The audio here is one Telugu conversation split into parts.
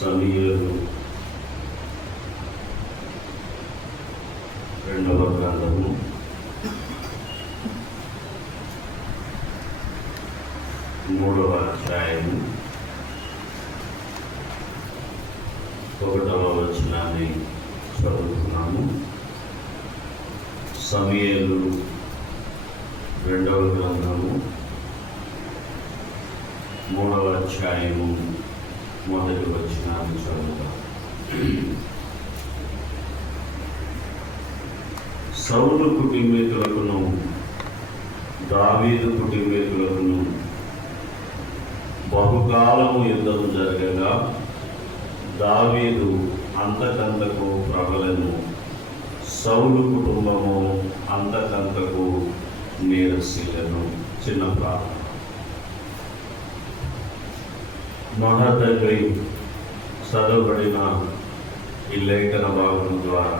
సమూయేలు రెండవ గ్రంథము 3వ అధ్యాయము 1వ వచనాన్ని చదువుతున్నాము. సమూయేలు రెండవ గ్రంథము 3వ అధ్యాయము 1వ వచనాన్ని చదువుతాం. సౌలు కుటుంబీకులకును దావీదు కుటుంబీకులకును బహుకాలము యుద్ధము జరగగా దావీదు అంతకంతకు ప్రబలెను, సౌలు కుటుంబము అంతకంతకు నీరసిల్లెను. చిన్న ప్రార్థన. మహాతండ్రి, చదవబడిన ఈ లేఖన భాగం ద్వారా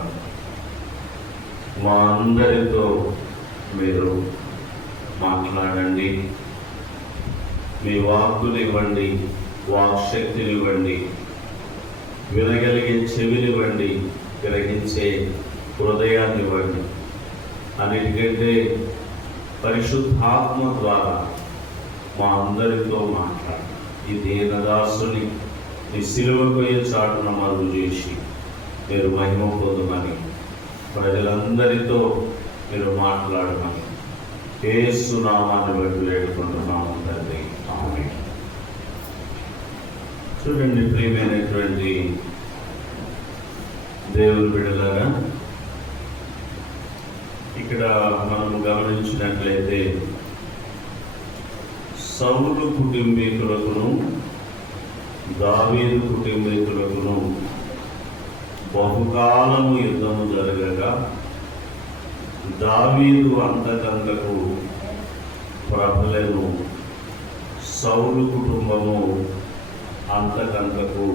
మా అందరితో మీరు మాట్లాడండి. మీ వాక్కునివ్వండి, వాక్శక్తినివ్వండి, వినగలిగే చెవినివ్వండి, గ్రహించే హృదయాన్నివ్వండి. అన్నిటికంటే పరిశుద్ధాత్మ ద్వారా మా అందరితో మాట్లాడండి. ఈ దీనదాసుని ఈ సిలువకు చాటున మరుగు చేసి మీరు మహిమ పొందమని, ప్రజలందరితో మీరు మాట్లాడమని యేసు నామాన్ని బట్టి వేడుకుంటున్నాము తండ్రి. ఆమేన్. చూడండి ప్రియమైనటువంటి దేవుని బిడ్డలారా, ఇక్కడ మనం గమనించినట్లయితే సౌలు కుటుంబీకులకును దావీదు కుటుంబీకులకును బహుకాలము యుద్ధము జరగగా దావీదు అంతకంతకు ప్రబలెను, సౌలు కుటుంబము అంతకంతకు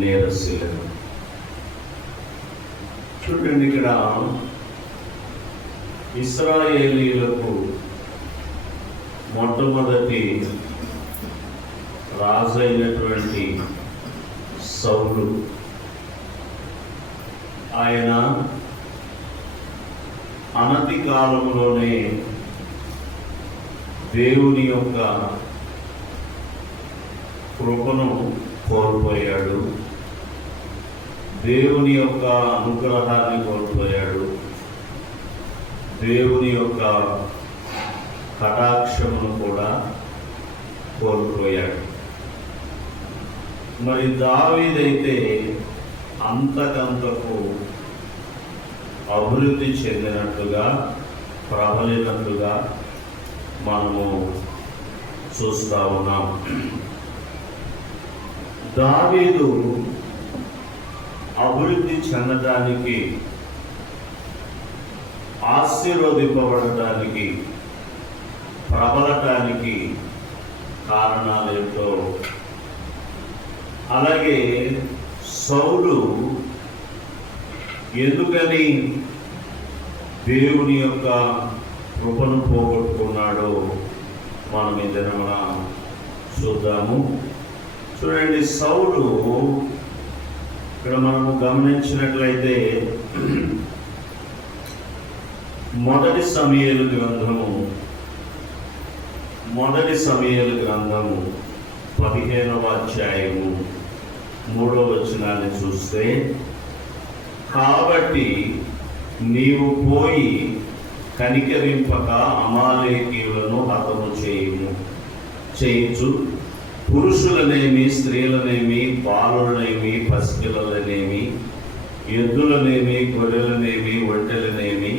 నీరసిల్లెను. చూడండి, ఇక్కడ ఇశ్రాయేలీయులకు మొట్టమొదటి రాజైనటువంటి సౌలు, ఆయన అనతి కాలంలోనే దేవుని యొక్క కృపను కోల్పోయాడు, దేవుని యొక్క అనుగ్రహాన్ని కోల్పోయాడు, దేవుని యొక్క కటాక్షమును కూడా కోల్పోయాడు. మరి దావీదైతే అంతకంతకు అభివృద్ధి చెందినట్లుగా, ప్రబలినట్లుగా మనము చూస్తూ ఉన్నాం. దావీదు అభివృద్ధి చెందడానికి, ఆశీర్వదింపబడటానికి, ప్రబలటానికి కారణాలేంటో, అలాగే సౌలు ఎందుకని దేవుని యొక్క కృపను పోగొట్టుకున్నాడో మనం ఈ దినమున చూద్దాము. చూడండి, సౌలు ఇక్కడ మనము గమనించినట్లయితే మొదటి సమూయేలు గ్రంథము 15వ అధ్యాయము 3వ వచనాన్ని చూస్తే, కాబట్టి నీవు పోయి కనికరింపక అమాలేకీయులను హతము చేయించు, పురుషులనేమి, స్త్రీలనేమి, బాలులనేమి, పసిపిల్లలనేమి, ఎద్దులనేమి, గొర్రెలనేమి, ఒంటెలనేమి,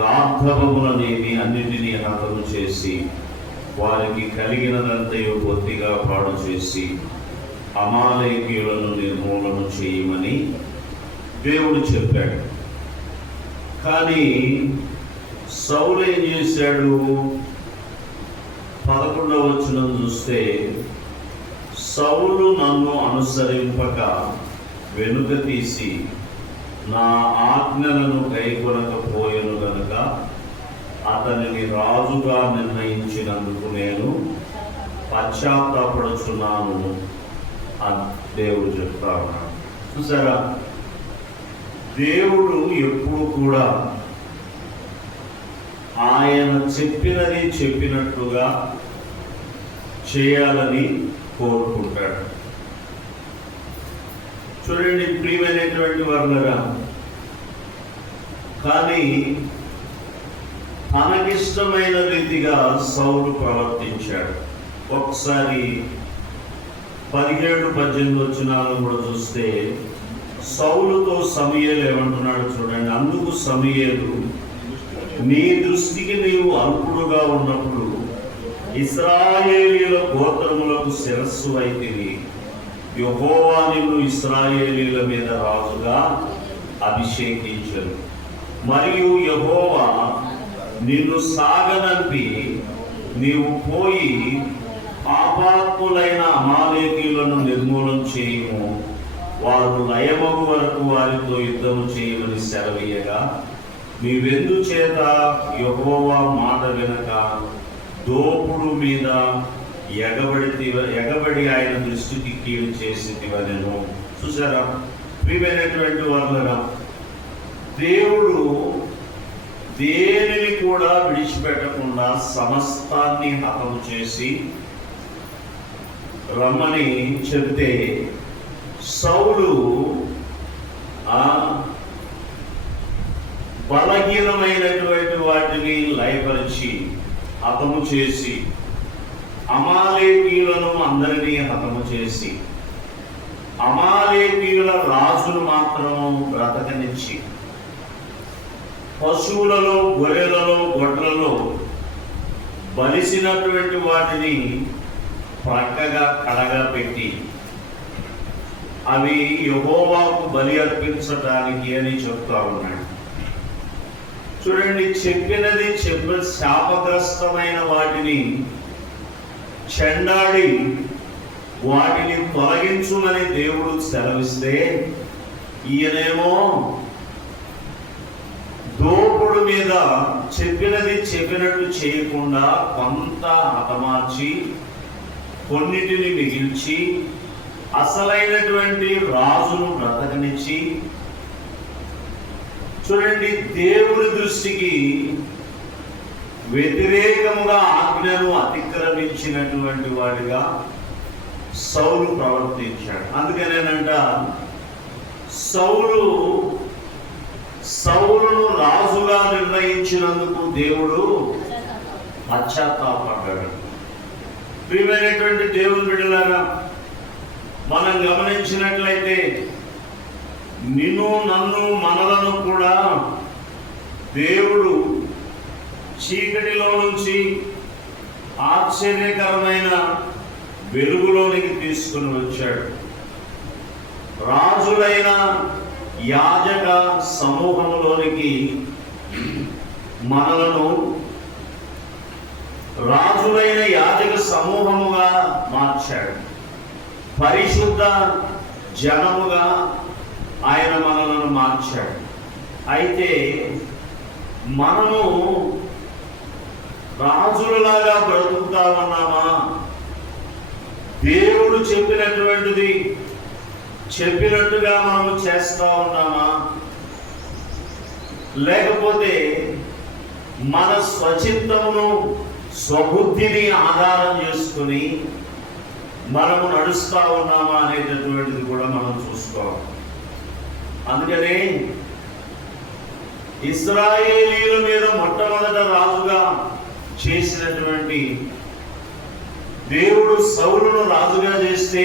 గార్ధబములనేమి అన్నిటినీ హతము చేసి వారికి కలిగినదంతయు బొత్తిగా పాడు చేసి అమాలేకీయులను నిర్మూలన చేయమని దేవుడు చెప్పాడు. కానీ సౌలు ఏం చేశాడు? 11వ వచనం చూస్తే, సౌలు నన్ను అనుసరింపక వెనుక తీసి నా ఆజ్ఞలను కైకొనకపోయెను గనుక అతనిని రాజుగా నిర్ణయించినందుకు నేను పశ్చాత్తాపడుచున్నాను అని దేవుడు చెప్తా ఉన్నాడు. చూసారా, దేవుడు ఎప్పుడు కూడా ఆయన చెప్పినది చెప్పినట్టుగా చేయాలని కోరుకుంటాడు. చూడండి ప్రియమైనటువంటి వర్ణరా, కానీ తనకిష్టమైన రీతిగా సౌలు ప్రవర్తించాడు. ఒకసారి 17-18 వచనాలు కూడా చూస్తే సౌలుతో సమూయేలు ఏమంటున్నాడు చూడండి. అందుకు సమూయేలు, నీ దృష్టికి నీవు అల్పుడుగా ఉన్నప్పుడు ఇశ్రాయేలీయుల గోత్రములకు శిరస్సు అయితివి. యెహోవా నిన్ను ఇశ్రాయేలీయుల మీద రాజుగా అభిషేకించను. మరియు యెహోవా నిన్ను సాగనంపి నీవు పోయి పాపాత్ములైన అమాలేకీయులను నిర్మూలన చేయము, వారు లయమగు వరకు వారితో యుద్ధము చేయమని సెలవీయగా, నీవెందుచేత యెహోవా మాట వినక దోపుడు మీద ఎగబడి ఆయన దృష్టికి కీడు చేసివనెను. చూసారా ప్రియమైనటువంటి వాళ్ళరా, దేవుడు దేనిని కూడా విడిచిపెట్టకుండా సమస్తాన్ని హతము చేసి రమ్మని చెబితే సౌలు బలహీనమైనటువంటి వాటిని లయపరిచి హతము చేసి అమాలేకీయులను అందరినీ హతము చేసి అమాలేకీయుల రాజును మాత్రము బ్రతకనిచ్చి పశువులలో గొర్రెలలో గొడ్లలో బలిసినటువంటి వాటిని ప్రక్కగా కడగా పెట్టి అవి యెహోవాకు బలి అర్పించడానికి అని చెప్తా ఉన్నాడు. చూడండి, చెప్పినది శాపగ్రస్తమైన వాటిని చెండాడి వాటిని తొలగించుమని దేవుడు సెలవిస్తే, ఈయనేమో దోపుడు మీద చెప్పినది చెప్పినట్టు చేయకుండా కొంత హతమార్చి కొన్నిటిని మిగిల్చి అసలైనటువంటి రాజును బ్రతకనిచ్చి, చూడండి దేవుడి దృష్టికి వ్యతిరేకముగా ఆజ్ఞను అతిక్రమించినటువంటి వాడిగా సౌలు ప్రవర్తించాడు. అందుకనేనంట సౌలును రాజుగా నిర్ణయించినందుకు దేవుడు పశ్చాత్తాపడ్డాడు. ప్రియమైనటువంటి దేవుని బిడ్డలారా, మనం గమనించినట్లయితే నిన్ను నన్ను మనలను కూడా దేవుడు చీకటిలో నుంచి ఆశ్చర్యకరమైన వెలుగులోనికి తీసుకుని వచ్చాడు. రాజులైన యాజక సమూహంలోనికి మనలను రాజులైన యాజక సమూహముగా మార్చాడు. పరిశుద్ధ జనముగా ఆయన మనలను మార్చాడు. అయితే మనము రాజులలాగా బ్రతుకుతా ఉన్నామా? దేవుడు చెప్పినటువంటిది చెప్పినట్టుగా మనము చేస్తా ఉన్నామా? లేకపోతే మన స్వచిత్తమును స్వబుద్ధిని ఆధారం చేసుకుని మనము నడుస్తా ఉన్నామా అనేటటువంటిది కూడా మనం చూసుకోవాలి. అందుకనే ఇశ్రాయేలీయుల మీద మొట్టమొదట రాజుగా చేసినటువంటి దేవుడు సౌలును రాజుగా చేస్తే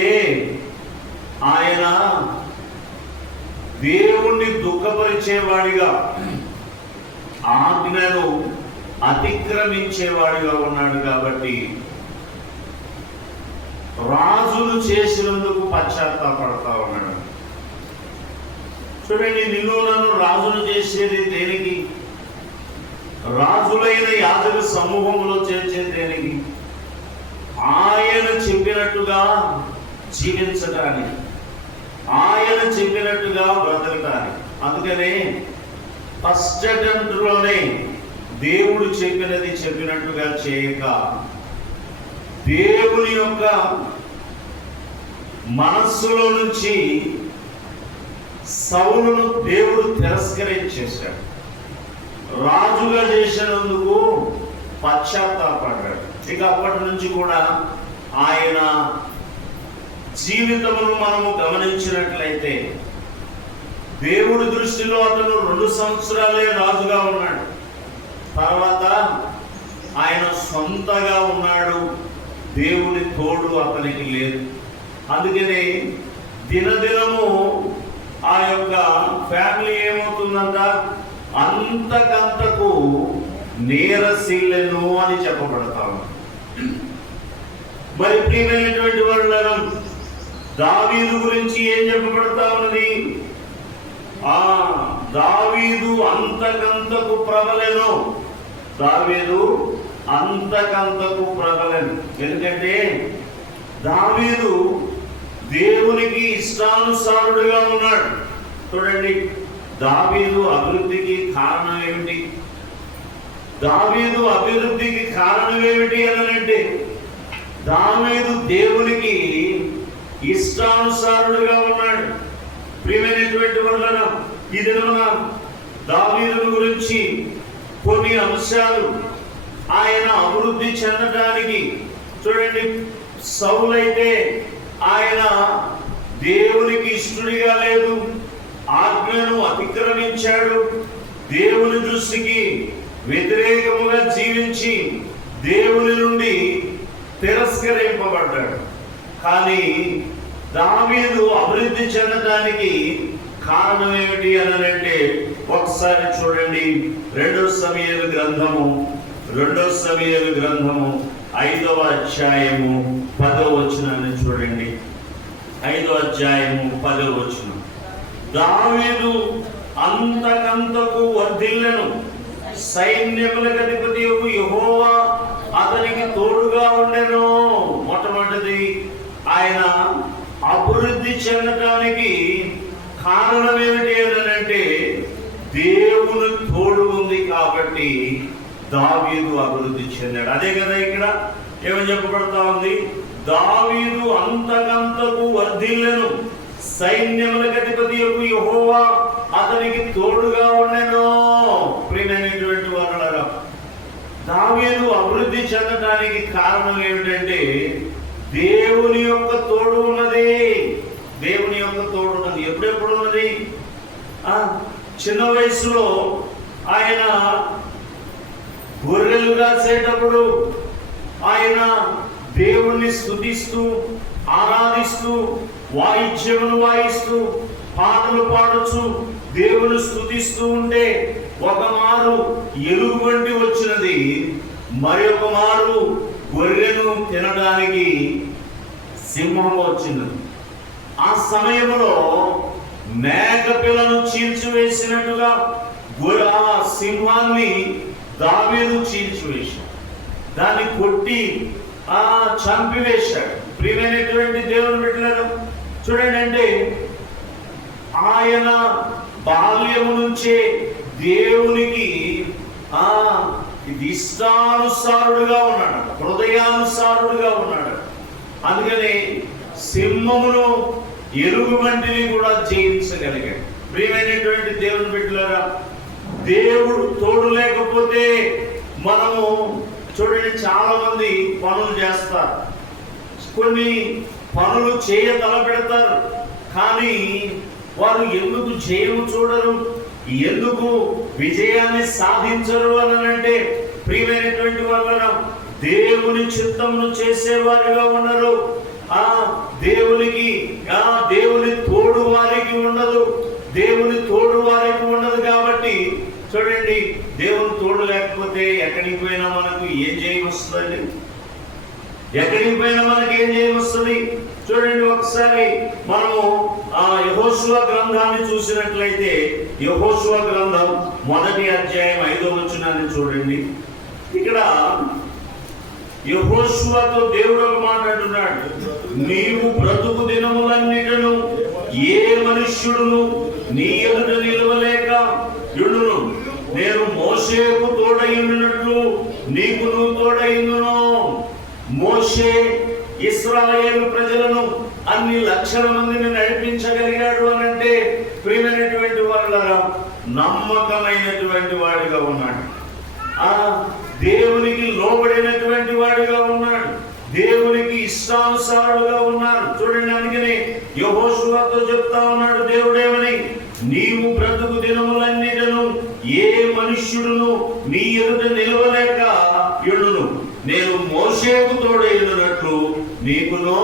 ఆయన దేవుణ్ణి దుఃఖపరిచేవాడిగా, ఆజ్ఞను అతిక్రమించేవాడిగా ఉన్నాడు. కాబట్టి రాజులు చేసినందుకు పశ్చాత్తాపడతా ఉన్నాడు. చూడండి, నిన్ను నన్ను రాజును చేసేది దేనికి? రాజులైన యాజక సమూహంలో చేర్చే దేనికి? ఆయన చెప్పినట్టుగా జీవించడానికి, ఆయన చెప్పినట్టుగా బ్రతకటానికి. అందుకనే ఫస్ట్ అటెంప్ట్లోనే దేవుడు చెప్పినది చెప్పినట్టుగా చేయక దేవుని యొక్క మనస్సులో నుంచి సౌలును దేవుడు తిరస్కరించేశాడు. రాజుగా చేసినందుకు పశ్చాత్తాపడ్డాడు. ఇక అప్పటి నుంచి కూడా ఆయన జీవితమును మనము గమనించినట్లయితే దేవుడి దృష్టిలో అతను 2 సంవత్సరాలే రాజుగా ఉన్నాడు. తర్వాత ఆయన సొంతగా ఉన్నాడు. దేవుని తోడు అతనికి లేదు. అందుకని దినదినము ఆ యొక్క ఫ్యామిలీ ఏమవుతుందంట, అంతకంతకు నేరశీలెను అని చెప్పబడతాము. మరి ప్రియమైనటువంటి వాళ్ళ దావీదు గురించి ఏం చెప్పబడతా ఉన్నది? దావీదు అంతకంతకు ప్రబలెను. దావీదు అంతకంతకు ప్రబలెను. ఎందుకంటే దావీదు దేవునికి ఇష్టానుసారుడుగా ఉన్నాడు. చూడండి, దావీదు అభివృద్ధికి కారణం ఏమిటి? దావీదు అభివృద్ధికి కారణం ఏమిటి అనంటే దావీదు దేవునికి ఇష్టానుసారుడుగా ఉన్నాడు. ప్రియమైనటువంటి వాళ్ళ ఈ దినమున దావీదు గురించి కొన్ని అంశాలు ఆయన అభివృద్ధి చెందడానికి చూడండి. సౌలైతే ఆయన దేవునికి ఇష్టడిగా లేదు, ఆజ్ఞను అతిక్రమించాడు, దేవుని దృష్టికి వ్యతిరేకముగా జీవించి దేవుని నుండి తిరస్కరింపబడ్డాడు. కానీ దావీదు అభివృద్ధి చెందడానికి కారణం ఏమిటి అనంటే ఒకసారి చూడండి, 2 సమూయేలు గ్రంథము 5వ అధ్యాయము 10వ వచనాన్ని చూడండి. 5వ అధ్యాయము 10వ వచనం. దావీదు అంతకంతకు వర్ధిల్లెను, సైన్యములకు అధిపతి యెహోవా అతనికి తోడుగా ఉండెను. మొట్టమొదటిది ఆయన అభివృద్ధి చెందడానికి కారణం ఏమిటి అంటే దేవుని తోడు ఉంది కాబట్టి దావీదు అభివృద్ధి చెందాడు. అదే కదా ఇక్కడ ఏమని చెప్పబడతా ఉంది? దావీదు అంతకంతకు వర్ధిల్లెను, సైన్యములకు అధిపతి యెహోవా అతనికి తోడుగా ఉండెను. ప్రియమైనటువంటి వారలారా, దావీదు అభివృద్ధి చెందడానికి కారణం ఏమిటంటే దేవుని యొక్క తోడు ఉన్నది. దేవుని యొక్క తోడు ఉన్నది. ఎప్పుడెప్పుడు ఉన్నది? చిన్న వయసులో ఆయన గొర్రెలు కాసేటప్పుడు ఆయన దేవుణ్ణి స్తుతిస్తూ ఆరాధిస్తూ వాయిద్యములు వాయిస్తూ పాటలు పాడుచు దేవుని స్తుతిస్తూ ఉంటే ఒక మారు ఎలుగుబంటి వచ్చినది, మరి ఒక మారు గొర్రెను తినడానికి సింహం వచ్చినది. ఆ సమయంలో మేకపిల్లను చీల్చివేసినట్టుగా సింహాన్ని దావీదు చీల్చివేశాడు, దాన్ని కొట్టి చంపివేశాడు. ప్రియమైనటువంటి దేవుని బిడ్డలారా చూడండి, అంటే ఆయన బాల్యము నుంచే దేవునికి ఇష్టానుసారుడుగా ఉన్నాడు, హృదయానుసారుడుగా ఉన్నాడు. అందుకని సింహమును ఎలుగుబంటిని కూడా జయించగలిగాడు. ప్రియమైనటువంటి దేవుని బిడ్డలారా, దేవుడు తోడు లేకపోతే మనము చూడండి, చాలా మంది పనులు చేస్తారు, కొన్ని పనులు చేయ తలపెడతారు, కానీ వారు ఎందుకు జయము చూడరు, ఎందుకు విజయాన్ని సాధించరు అనంటే ప్రియమైనటువంటి వాళ్ళ దేవుని చిత్తమును చేసేవారిగా ఉన్నారు. దేవుని తోడు వారికి ఉండదు, దేవుని తోడు వారికి ఉండదు. కాబట్టి చూడండి, దేవుని తోడు లేకపోతే ఎక్కడికి పోయినా మనకు ఏం జయం వస్తుందండి? ఎక్కడికి పోయినా మనకి ఏం జయం వస్తుంది? చూడండి, ఒకసారి మనము యెహోషువ గ్రంథాన్ని చూసినట్లయితే యెహోషువ గ్రంథం 1వ అధ్యాయం 5వ వచనాన్ని చూడండి. ఇక్కడ యెహోషువతో దేవుడు ఒక మాట అంటున్నాడు, నీవు బ్రతుకు దినములన్నిటను ఏ మనుష్యుడును నీ ఎదుట నిలవలేక యుడును, నేను మోషేకు తోడైనట్లు నీకును తోడైందును. మోషే ఇశ్రాయేలు ప్రజలను అన్ని లక్షల మందిని నడిపించగలిగాడు అని అంటే ప్రియమైనటువంటి వాళ్ళారా, నమ్మకమైనటువంటి వాడిగా ఉన్నాడు. దేవునికి లోబడినటువంటి వాడిగా ఉన్నాడు. దేవునికి ఇష్టానుసారుడుగా ఉన్నారు. చూడండి, అందుకనే యెహోషువతో చెప్తా ఉన్నాడు దేవుడేమని, నీవు బ్రతుకు దినములన్నిటను ఏ మనుష్యుడును నీ ఎదుట నిలవలేక యుడును, నేను మోషేకు తోడైనట్లు నీకునో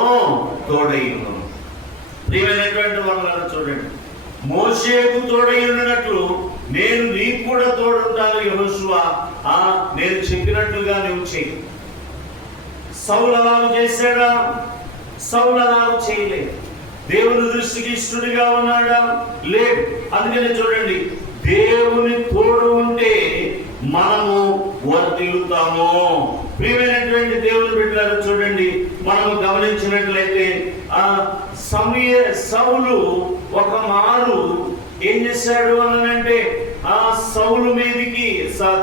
తోడైను. ప్రియమైనటువంటి వాళ్ళని చూడండి, మోషేకు తోడైనట్లు నేను నీకు కూడా తోడుంటాను యెహోషువ, నేను చెప్పినట్లుగా నువ్వు చెయ్యి. సౌలు అలాగ చేశాడా? సౌలు అలాగ చేయలేదు. దేవుని దృష్టికి ఇష్టడిగా ఉన్నాడా? లేదు. అందుకని చూడండి, దేవుని తోడు ఉంటే మనము వర్ధిల్లుతాము. ప్రియమైనటువంటి దేవుని బిడ్డలారా చూడండి, మనము గమనించినట్లయితే సౌలు ఒక మారు ఏం చేశాడు అనంటే, సౌలు మీదికి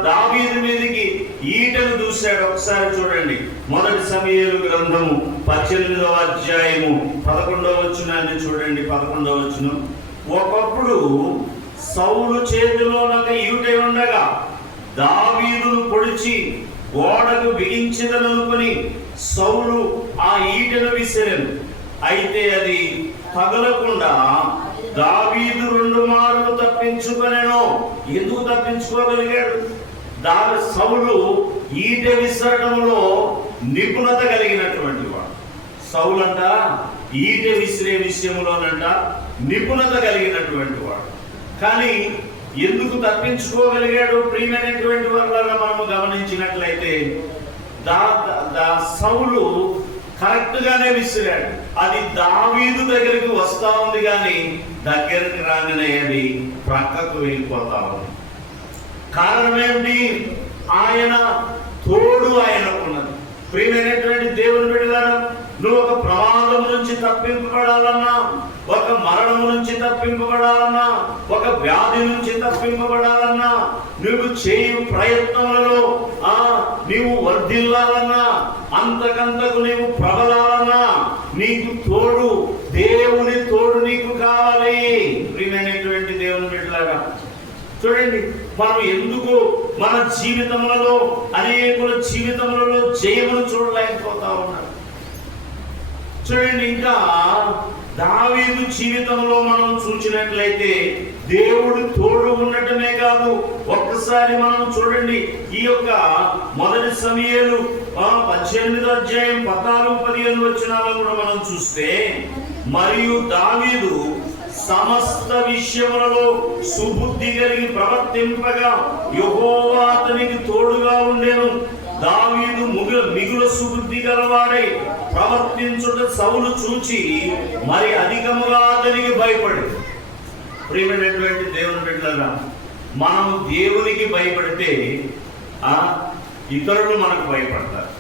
దావీదు మీదికి ఈటను దూశాడు. ఒకసారి చూడండి, మొదటి సమూయేలు గ్రంథము 18వ అధ్యాయము 11వ వచనాన్ని చూడండి. 11వ వచనం, ఒకప్పుడు సౌలు చేతిలో ఒక ఈట ఉండగా దావీదును పొడిచి గోడకు బిగించదనుకొని సౌలు ఆ ఈటను విసిరెను. అయితే అది తగలకుండా దావీదు 2 మార్లు తప్పించుకొనెను. ఎందుకు తప్పించుకోగలిగాడు? సౌలు ఈట విసరడంలో నిపుణత కలిగినటువంటి వాడు. సౌలు అంట ఈట విసిరే విషయంలోనంట నిపుణత కలిగినటువంటి వాడు. కానీ ఎందుకు తప్పించుకోగలిగాడు? ప్రియమైనటువంటి వాళ్ళ మనము గమనించినట్లయితే సౌలు కరెక్ట్ గానే విసిరాడు. అది దావీదు దగ్గరికి వస్తా ఉంది, కానీ దగ్గరికి రాగానే అది ప్రక్కకు వెళ్ళిపోతా ఉంది. కారణం ఏమిటి? ఆయన తోడు ఆయనకున్నది. ప్రియమైనటువంటి దేవుని బిడ్డలారా, నువ్వు ఒక ప్రమాదం నుంచి తప్పింపబడాలన్నా, ఒక మరణం నుంచి తప్పింపబడాలన్నా, ఒక వ్యాధి నుంచి తప్పింపబడాలన్నా, నువ్వు చేయు ప్రయత్నములలో నీవు వర్ధిల్లాలన్నా, అంతకంతకు నీవు ప్రబలాలన్నా, నీకు తోడు, దేవుని తోడు నీకు కావాలి. ప్రియమైనటువంటి దేవుని బిడ్డలారా చూడండి, మనం ఎందుకు మన జీవితములలో అనేకుల జీవితములలో జయమును చూడలేకపోతా ఉన్నారు. చూడండి, ఇంకా దావీదు జీవితంలో మనం చూసినట్లయితే దేవుడు తోడు ఉండటమే కాదు, ఒక్కసారి మనం చూడండి, ఈ యొక్క మొదటి సమూయేలు 18వ అధ్యాయం 14-15 వచనాలను కూడా మనం చూస్తే, మరియు దావీదు సమస్త విషయములలో సుబుద్ధి కలిగి ప్రవర్తింపగా యెహోవా అతనికి తోడుగా ఉండెను. దావీదు మిగుల సుబుద్ధి గలవాడై ప్రవర్తించుట సౌలు చూచి మరి అధికముగా అతనికి భయపడి. ప్రియమైనటువంటి దేవుని బిడ్డలారా, మనము దేవునికి భయపడితే ఇతరులు మనకు భయపడతారు.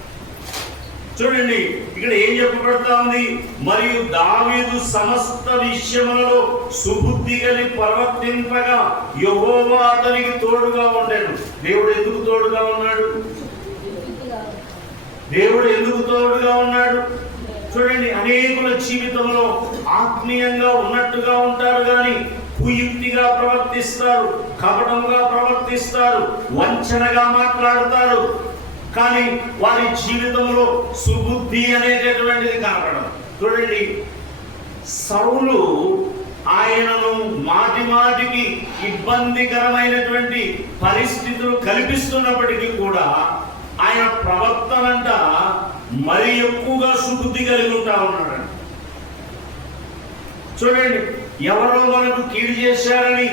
చూడండి, ఇక్కడ ఏం చెప్పబడతా ఉంది? మరియు దావీదు సమస్త విషయములలో సుబుద్ధి కలిగి ప్రవర్తింపగా యెహోవా అతనికి తోడుగా ఉండెను. దేవుడు ఎందుకు తోడుగా ఉన్నాడు? దేవుడు ఎందుకు తోడుగా ఉన్నాడు? చూడండి, అనేకుల జీవితంలో ఆత్మీయంగా ఉన్నట్టుగా ఉంటారు, కానీ కుయుక్తిగా ప్రవర్తిస్తారు, కపటంగా ప్రవర్తిస్తారు, వంచనగా మాట్లాడతారు. కానీ వారి జీవితంలో సుబుద్ధి అనేటటువంటిది కనపడదు. చూడండి, సౌలు ఆయనను మాటి మాటికి ఇబ్బందికరమైనటువంటి పరిస్థితులు కల్పిస్తున్నప్పటికీ కూడా ఆయన ప్రవర్తనంట మరి ఎక్కువగా సుబుద్ధి కలిగి ఉంటా ఉన్నాడు. చూడండి, ఎవరో మనకు కీడు చేశారని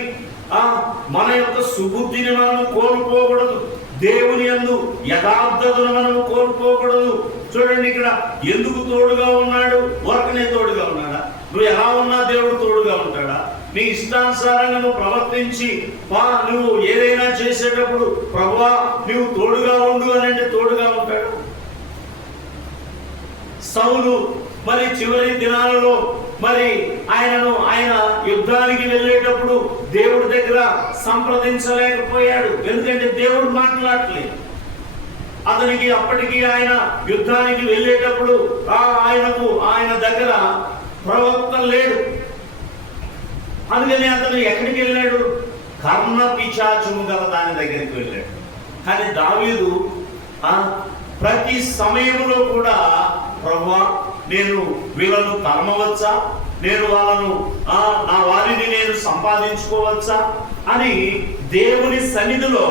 మన యొక్క సుబుద్ధిని మనం కోల్పోకూడదు. దేవుని యందు యథార్థతను మనం కోల్పోకూడదు. చూడండి, ఇక్కడ ఎందుకు తోడుగా ఉన్నాడు? వర్కనే తోడుగా ఉన్నాడా? నువ్వు ఎలా ఉన్నా దేవుడు తోడుగా ఉంటాడా? నీ ఇష్టానుసారంగా నువ్వు ప్రవర్తించి నువ్వు ఏదైనా చేసేటప్పుడు ప్రభువా నువ్వు తోడుగా ఉండు అని అంటే తోడుగా ఉంటాడు. సౌలు మరి చివరి దినాలలో మరి ఆయన యుద్ధానికి వెళ్ళేటప్పుడు దేవుడి దగ్గర సంప్రదించలేకపోయాడు. ఎందుకంటే దేవుడు మాట్లాడలేదు అతనికి. అప్పటికి ఆయన యుద్ధానికి వెళ్ళేటప్పుడు ఆయన దగ్గర ప్రవక్త లేడు. అందుకని అతను ఎక్కడికి వెళ్ళాడు? కర్ణ పిశాచము గల దాని దగ్గరికి వెళ్ళాడు. కానీ దావీదు ప్రతి సమయంలో కూడా ప్రభువా నేను వీళ్ళను తరమవచ్చా, నేను వాళ్ళను నా వారిని నేను సంపాదించుకోవచ్చా అని దేవుని సన్నిధిలో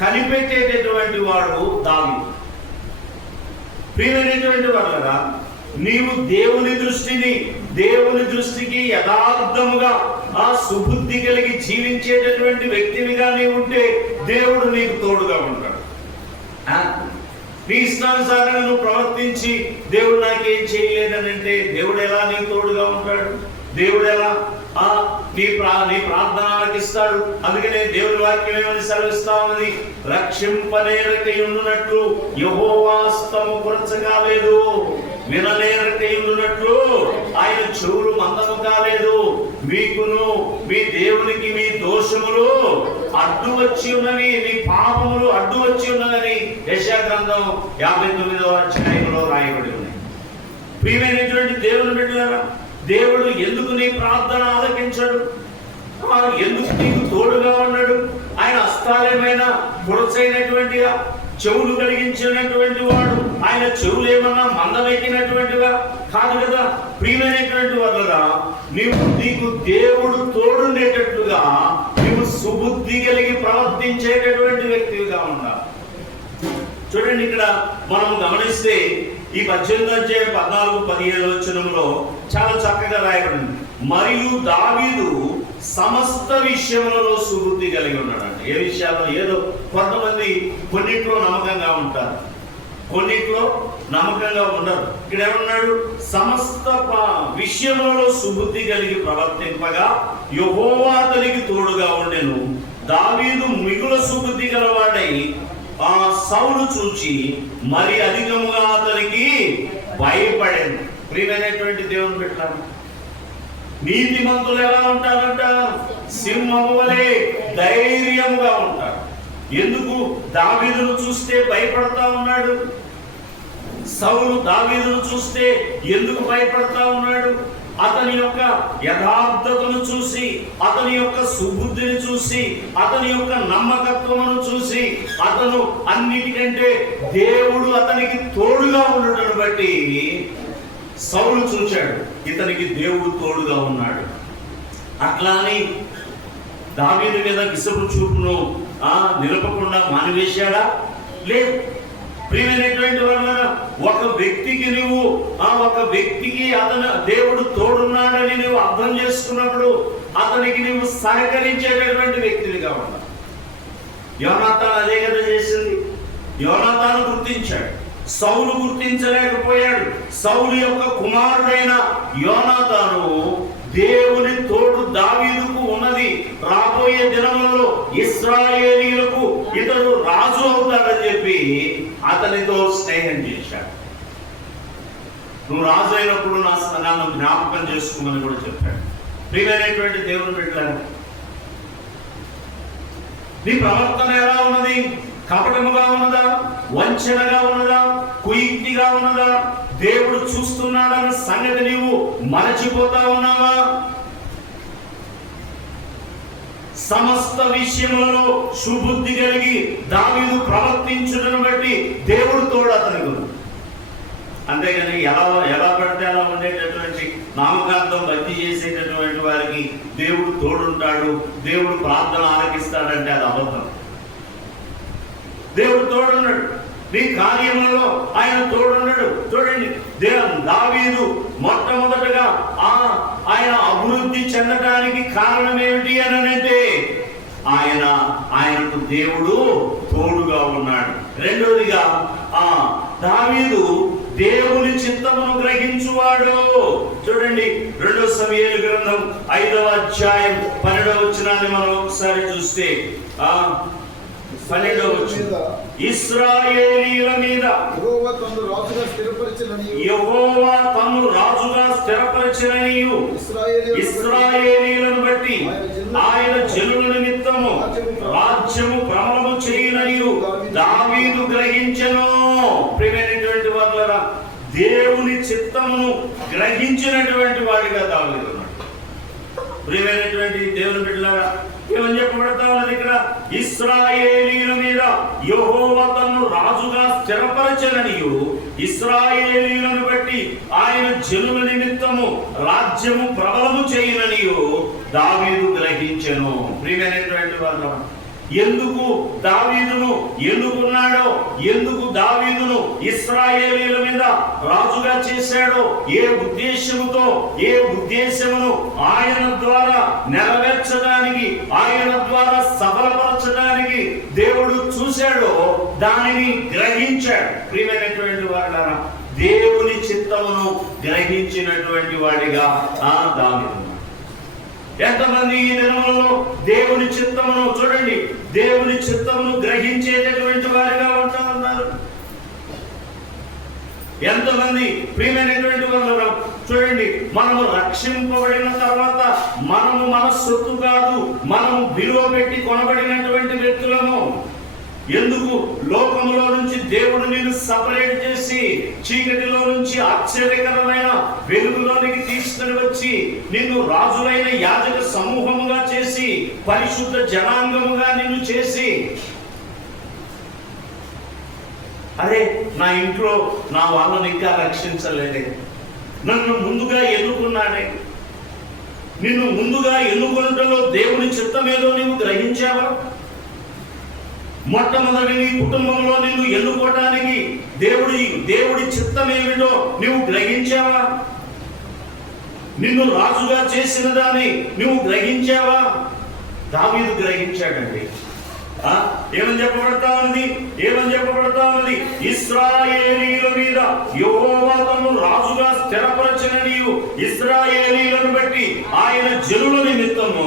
కనిపెట్టేటటువంటి వాడు దావీదు. ప్రియమైనటువంటి వాళ్ళరా, నీవు దేవుని దృష్టికి యథార్థముగా సుబుద్ధి కలిగి జీవించేటటువంటి వ్యక్తివిగా నీవు ఉంటే దేవుడు నీకు తోడుగా ఉంటాడు. నీ ఇష్టానుసారంగా నువ్వు ప్రవర్తించి దేవుడు నాకేం చేయలేదని అంటే దేవుడు ఎలా నీకు తోడుగా ఉంటాడు? దేవుడు ఎలా నీ ప్రార్థన ఆలకిస్తాడు? అందుకనే దేవుని వాక్యం ఏమని సెలవిస్తా ఉన్నది? రక్షింపనేరకై ఉండునట్లు యెహోవా హస్తము కొరచగా లేదు, విననేరకై ఉండునట్లు ఆయన చెవులు మందము కాలేదు. మీకును మీ దేవునికి మీ దోషములు అడ్డు వచ్చి ఉన్నవి, మీ పాపములు అడ్డు వచ్చి ఉన్నదని యెషయా గ్రంథం 59వ అధ్యాయంలో రాయబడి ఉన్నాయి. ప్రియమైనటువంటి దేవుని బిడ్డలారా, దేవుడు ఎందుకు నీ ప్రార్థన ఆలకించడు? ఎందుకు నీకు తోడుగా ఉన్నాడు? ఆయన హస్తాలేమైనా పొడసైనటువంటిగా, చెవులు కలిగించినటువంటి వాడు. ఆయన చెవులు ఏమన్నా మందమెక్కినటువంటిగా కాదు కదా. ప్రియమైనటువంటి వాళ్ళగా నీకు దేవుడు తోడుండేటట్లుగా నీవు సుబుద్ధి కలిగి ప్రవర్తించేటటువంటి వ్యక్తిగా ఉండాలి. చూడండి, ఇక్కడ మనం గమనిస్తే ఈ 18వ అధ్యాయం 14-17 వచనంలో చాలా చక్కగా రాయబడింది. మరియు దావీదు సమస్త విషయములలో సుబుద్ధి కలిగి ఉన్నాడండి. ఏ విషయాల్లో? ఏదో కొంతమంది కొన్నిట్లో నమ్మకంగా ఉంటారు, కొన్నిట్లో నమ్మకంగా ఉండరు. ఇక్కడ ఏమన్నాడు? సమస్త విషయములలో సుబుద్ధి కలిగి ప్రవర్తింపగా యెహోవా అతనికి తోడుగా ఉండెను. దావీదు మిగుల సుబుద్ధి గలవాడై సౌలు చూచి మరి అధికముగా అతనికి భయపడేది. ప్రియమైనటువంటి దేవుని బిడ్డలారా, నీతిమంతులు ఎలా ఉంటారంట? సింహము వలె ధైర్యంగా ఉంటారు. ఎందుకు? దావీదును చూస్తే భయపడతా ఉన్నాడు. సౌలు దావీదును చూస్తే ఎందుకు భయపడతా ఉన్నాడు? అతని యొక్క యథార్థతను చూసి, అతని యొక్క సుబుద్ధిని చూసి, అతని యొక్క నమ్మకత్వమును చూసి, అతను అన్నిటికంటే దేవుడు అతనికి తోడుగా ఉండటం బట్టి సౌలు చూశాడు, ఇతనికి దేవుడు తోడుగా ఉన్నాడు. అట్లా అని దావీదు మీద విసురు చూపును నిలపకుండా మానివేశాడా? లేదు. ప్రియమైనటువంటి వాళ్ళ ఒక వ్యక్తికి అతను దేవుడు తోడున్నాడని నువ్వు అర్థం చేసుకున్నప్పుడు అతనికి నువ్వు సహకరించేటటువంటి వ్యక్తిగా ఉండాలి. యోనాతాను అదే కదా చేసింది. యోనాతాను గుర్తించాడు, సౌలు గుర్తించలేకపోయాడు. సౌలు యొక్క కుమారుడైన యోనాతాను దేవుని తోడు దావీదుకు ఉన్నది. రాబోయే దినములలో ఇశ్రాయేలీయులకు ఇతడు రాజు అవుతాడని చెప్పి అతనితో స్నేహం చేశాడు. నువ్వు రాజు అయినప్పుడు నన్ను జ్ఞాపకం చేసుకోమని కూడా చెప్పాడు. ప్రియమైనటువంటి దేవుని బిడ్డలారా, నీ ప్రవర్తన ఎలా ఉన్నది? కపటముగా ఉన్నదా? వంచనగా ఉన్నదా? కుయుక్తిగా ఉన్నదా? దేవుడు చూస్తున్నాడన్న సంగతి నీవు మరచిపోతా ఉన్నావా? సమస్త విషయములలో సుబుద్ధి కలిగి దావీదు ప్రవర్తించుటను బట్టి దేవుడు తోడు అతనికి. అంతేగాని ఎలా పడితే అలా ఉండేటటువంటి నామకార్థం భక్తి చేసేటటువంటి వారికి దేవుడు తోడుంటాడు, దేవుడు ప్రార్థన ఆలకిస్తాడంటే అది అబద్ధం. దేవుడు తోడున్నాడు, నీ కార్యములలో ఆయన తోడున్నాడు. చూడండి, దావీదు మొట్టమొదటగా ఆయన అభివృద్ధి చెందడానికి కారణం ఏమిటి అని అంటే ఆయనకు దేవుడు తోడుగా ఉన్నాడు. రెండోదిగా దావీదు దేవుని చిత్తమును గ్రహించువాడు. చూడండి, 2 సమూయేలు గ్రంథం 5వ అధ్యాయం 12వ వచనాన్ని మనం ఒకసారి చూస్తే 12వ వచనం, ఇశ్రాయేలీయుల మీద యెహోవా తన్ను రాజుగా స్థిరపరచిననియు ఇశ్రాయేలీయులను బట్టి ఆయన జనుల నిమిత్తము రాజ్యము ప్రబలము చేయననియు దావీదు గ్రహించెను. ప్రియమైనటువంటి వాళ్ళరా, దేవుని చిత్తమును గ్రహించినటువంటి వాడిగా ప్రియమైనటువంటి దేవుని బిడ్డలారా, ఏమని చెప్పబడతా ఉన్నది ఇక్కడ? ఇశ్రాయేలీయుల మీద యెహోవా తన్ను రాజుగా స్థిరపరచననియు, ఇశ్రాయేలీయులను బట్టి ఆయన జనుల నిమిత్తము రాజ్యము ప్రబలము చేయననియు దావీదు గ్రహించెను. ప్రియమైనటువంటి వారు, ఎందుకు దావీదును ఎన్నుకున్నాడో, ఎందుకు దావీదును ఇశ్రాయేలీయుల మీద రాజుగా చేశాడో, ఏ ఉద్దేశముతో, ఏ ఉద్దేశమును ఆయన ద్వారా నెరవేర్చడానికి, ఆయన ద్వారా సఫలపరచడానికి దేవుడు చూశాడో దానిని గ్రహించాడు. ప్రియమైనటువంటి వారులారా, దేవుని చిత్తమును గ్రహించినటువంటి వాడిగా దావీదు. ఎంతమంది ఈ దినములలో దేవుని చిత్తమును చూడండి, దేవుని చిత్తమును గ్రహించేటటువంటి వారిగా ఉంటా ఉన్నారు? ఎంతమంది ప్రియమైనటువంటి వాళ్ళు చూడండి, మనము రక్షింపబడిన తర్వాత మనము మన సొత్తు కాదు, మనము విలువ పెట్టి కొనబడినటువంటి వ్యక్తులము. ఎందుకు? లోకములో నుంచి దేవుడు నిన్ను సపరేట్ చేసి చీకటిలో నుంచి ఆశ్చర్యకరమైన వెలుగులోనికి తీసుకుని వచ్చి నిన్ను రాజులైన యాజక సమూహముగా చేసి పరిశుద్ధ జనాంగముగా నిన్ను చేసి, అరే నా ఇంట్లో నా వాళ్ళని ఇంకా రక్షించలేదే, నన్ను ముందుగా ఎన్నుకున్నాడే, నిన్ను ముందుగా ఎన్నుకొనటంలో దేవుని చిత్తమేదో నీవు గ్రహించావా? మొట్టమొదటి నీ కుటుంబంలో నిన్ను ఎన్నుకోవటానికి దేవుడి చిత్తం ఏమిటో నువ్వు గ్రహించావా? నిన్ను రాజుగా చేసిన దాన్ని నువ్వు గ్రహించావా? దావీదు గ్రహించాడండి. ఏమని చెప్పబడతా ఉన్నది? ఇశ్రాయేలీయుల మీద యెహోవా తన్ను రాజుగా స్థిరపరచననియు, ఇశ్రాయేలీయులను బట్టి ఆయన జనుల నిమిత్తము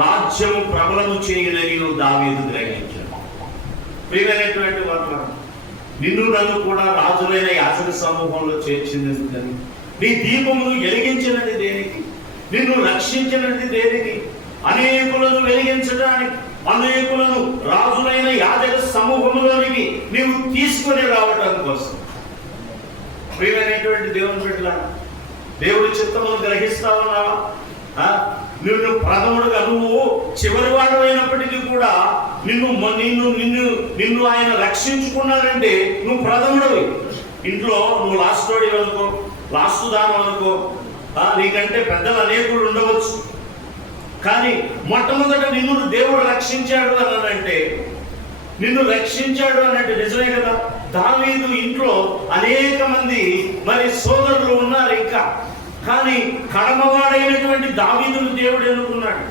రాజ్యము ప్రబలము చేయననియు దావీదు గ్రహించాడు. ప్రియమైనటువంటి వారు, నిన్ను నన్ను కూడా రాజులైన యాజక సమూహంలో చేర్చింది. నీ దీపమును వెలిగించినది దేనికి? నిన్ను రక్షించినది దేనికి? అనేకులను వెలిగించడానికి, అనేకులను రాజులైన యాజక సమూహంలోనికి నీవు తీసుకుని రావటం కోసం. ప్రియమైనటువంటి దేవుని బిడ్డలారా, దేవుడి చిత్తమును గ్రహిస్తా ఉన్నావా? నిన్ను ప్రథముడుగా, నువ్వు చివరి వాడు అయినప్పటికీ కూడా నిన్ను ఆయన రక్షించుకున్నాడంటే నువ్వు ప్రథముడివి. ఇంట్లో నువ్వు లాస్ట్ వాడివి అనుకో, లాస్ట్ దానం అనుకో, నీకంటే పెద్దలు అనేకులు ఉండవచ్చు, కానీ మొట్టమొదట నిన్ను దేవుడు రక్షించాడు అనంటే, నిన్ను రక్షించాడు అన్నట్టు నిజమే కదా. దావీదు ఇంట్లో అనేక మంది మరి సోదరులు ఉన్నారు ఇంకా, కానీ కడమవాడైనటువంటి దావీదును దేవుడు ఎన్నుకున్నాడు.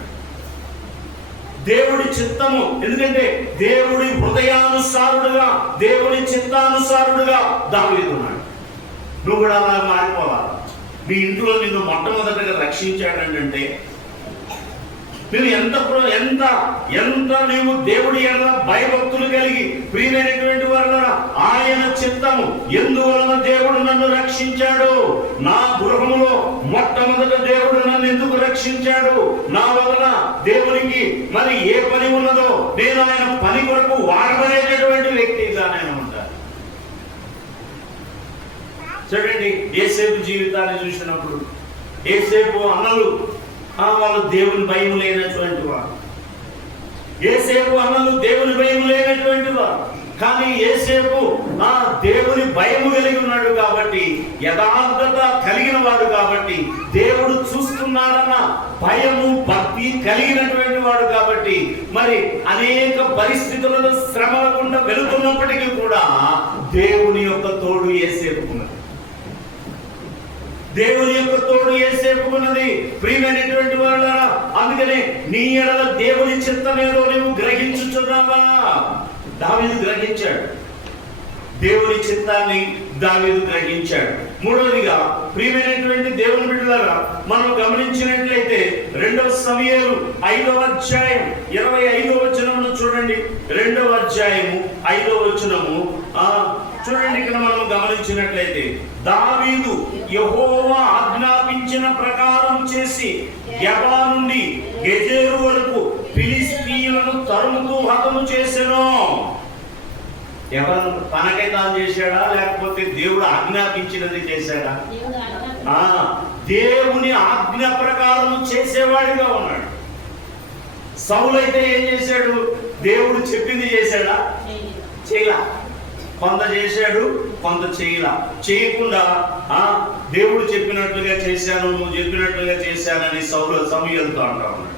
దేవుడి చిత్తము, ఎందుకంటే దేవుడి హృదయానుసారుడుగా, దేవుడి చిత్తానుసారుడుగా దావీదు ఉన్నాడు. నువ్వు కూడా అలా మారిపోవాలి. మీ ఇంట్లో నిన్ను మొట్టమొదటిగా రక్షించాడంటే మీరు ఎంత నీవు దేవుడి ఎడల భయభక్తులు కలిగి, ప్రియమైనటువంటి వారు, ఆయన చిత్తము ఎందువలన దేవుడు నన్ను రక్షించాడు, నా గృహములో మొట్టమొదట దేవుడు నన్ను ఎందుకు రక్షించాడు, నా వలన దేవునికి మరి ఏ పని ఉన్నదో నేను ఆయన పని కొరకు వాడబడేటటువంటి వ్యక్తిగా నేను ఉంటాను. చూడండి, యేసేపు జీవితాన్ని చూసినప్పుడు యేసేపు అన్నలు వాళ్ళు దేవుని భయం లేనటువంటి వారు. యేసేపు అన్నలు దేవుని భయం లేనటువంటి వారు, కానీ యేసేపు దేవుని భయము కలిగి ఉన్నాడు కాబట్టి, యథార్థత కలిగిన వాడు కాబట్టి, దేవుడు చూస్తున్నాడన్న భయము భక్తి కలిగినటువంటి వాడు కాబట్టి, మరి అనేక పరిస్థితులలో శ్రమల గుండా వెళుతున్నప్పటికీ కూడా దేవుని యొక్క తోడు యేసేపుకున్నది. దేవుని యొక్క తోడు యేసేపుకున్నది. ప్రియమైనటువంటి వాళ్ళారా, అందుకనే నీ ఎడల దేవుని చిత్తమేదో నువ్వు గ్రహించుచున్నావా? దావీదు గ్రహించాడు, దేవుని చిత్తాన్ని దావీదు గ్రహించాడు. మూడవదిగా ప్రియమైనటువంటి దేవుని బిడ్డలారా, మనం గమనించినట్లయితే 2 సమూయేలు 5వ అధ్యాయం 25వ వచనమును చూడండి. 2వ అధ్యాయము 5వ వచనము చూడండి. ఇక్కడ మనం గమనించినట్లయితే, దావీదు యెహోవా ఆజ్ఞాపించిన ప్రకారం చేసి గెబా నుండి గెజెరు వరకు ఫిలిష్తీయులను తరుముతూ హతము చేసెను. ఎవరు తనకై తాను చేశాడా, లేకపోతే దేవుడు ఆజ్ఞాపించినది చేశాడా? దేవుని ఆజ్ఞ ప్రకారం చేసేవాడిగా ఉన్నాడు. సౌలు అయితే ఏం చేశాడు? దేవుడు చెప్పింది చేశాడా? చేయలా. కొంత చేశాడు, కొంత చేయకుండా దేవుడు చెప్పినట్లుగా చేశాను, నువ్వు చెప్పినట్లుగా చేశానని సమూయేలుతో అంటా ఉన్నాడు.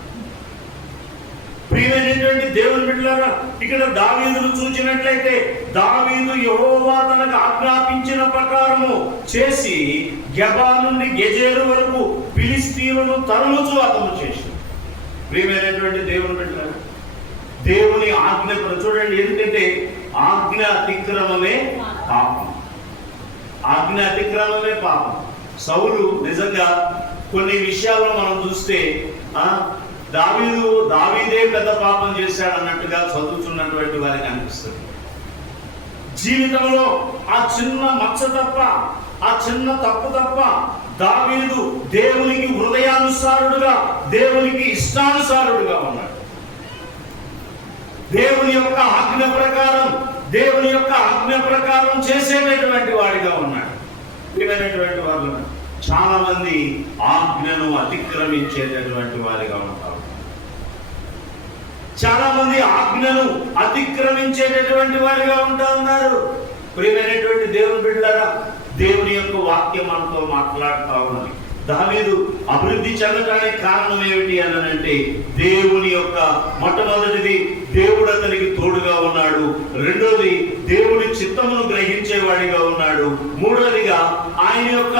ప్రియమైనటువంటి దేవుని బిడ్డలారా, ఇక్కడ దావీదును చూసినట్లయితే దావీదు యెహోవా తనకు ఆజ్ఞాపించిన ప్రకారము చేసి గెబా నుండి గెజేరు వరకు ఫిలిష్తీయులను తరుముచు హతము చేశాడు. ప్రియమైనటువంటి దేవుని బిడ్డలారా, దేవుని ఆజ్ఞ చూడండి, ఎందుకంటే ఆజ్ఞ అతిక్రమమే పాపం. ఆజ్ఞ అతిక్రమమే పాపం. సౌలు నిజంగా కొన్ని విషయాల్లో మనం చూస్తే దావీదే పెద్ద పాపం చేశాడు అన్నట్టుగా చదువుతున్నటువంటి వారికి అనిపిస్తుంది. జీవితంలో ఆ చిన్న మచ్చ తప్ప, ఆ చిన్న తప్పు తప్ప దావీదు దేవునికి హృదయానుసారుడుగా, దేవునికి ఇష్టానుసారుడుగా ఉన్నాడు. దేవుని యొక్క ఆజ్ఞ ప్రకారం చేసేటటువంటి వాడిగా ఉన్నాడు. ప్రియమైనటువంటి వాళ్ళు చాలా మంది ఆజ్ఞను అతిక్రమించేటటువంటి వారిగా ఉంటారు. చాలా మంది ఆజ్ఞను అతిక్రమించేటటువంటి వారిగా ఉంటా ఉన్నారు. ప్రియమైనటువంటి దేవుని బిడ్డలారా, దేవుని యొక్క వాక్యం మనతో మాట్లాడుతూ ఉన్నది. దావీదు అభివృద్ధి చెందడానికి కారణం ఏమిటి అనంటే దేవుని యొక్క మొట్టమొదటిది దేవుడు అతనికి తోడుగా ఉన్నాడు. రెండోది దేవుని చిత్తమును గ్రహించేవాడిగా ఉన్నాడు. మూడోదిగా ఆయన యొక్క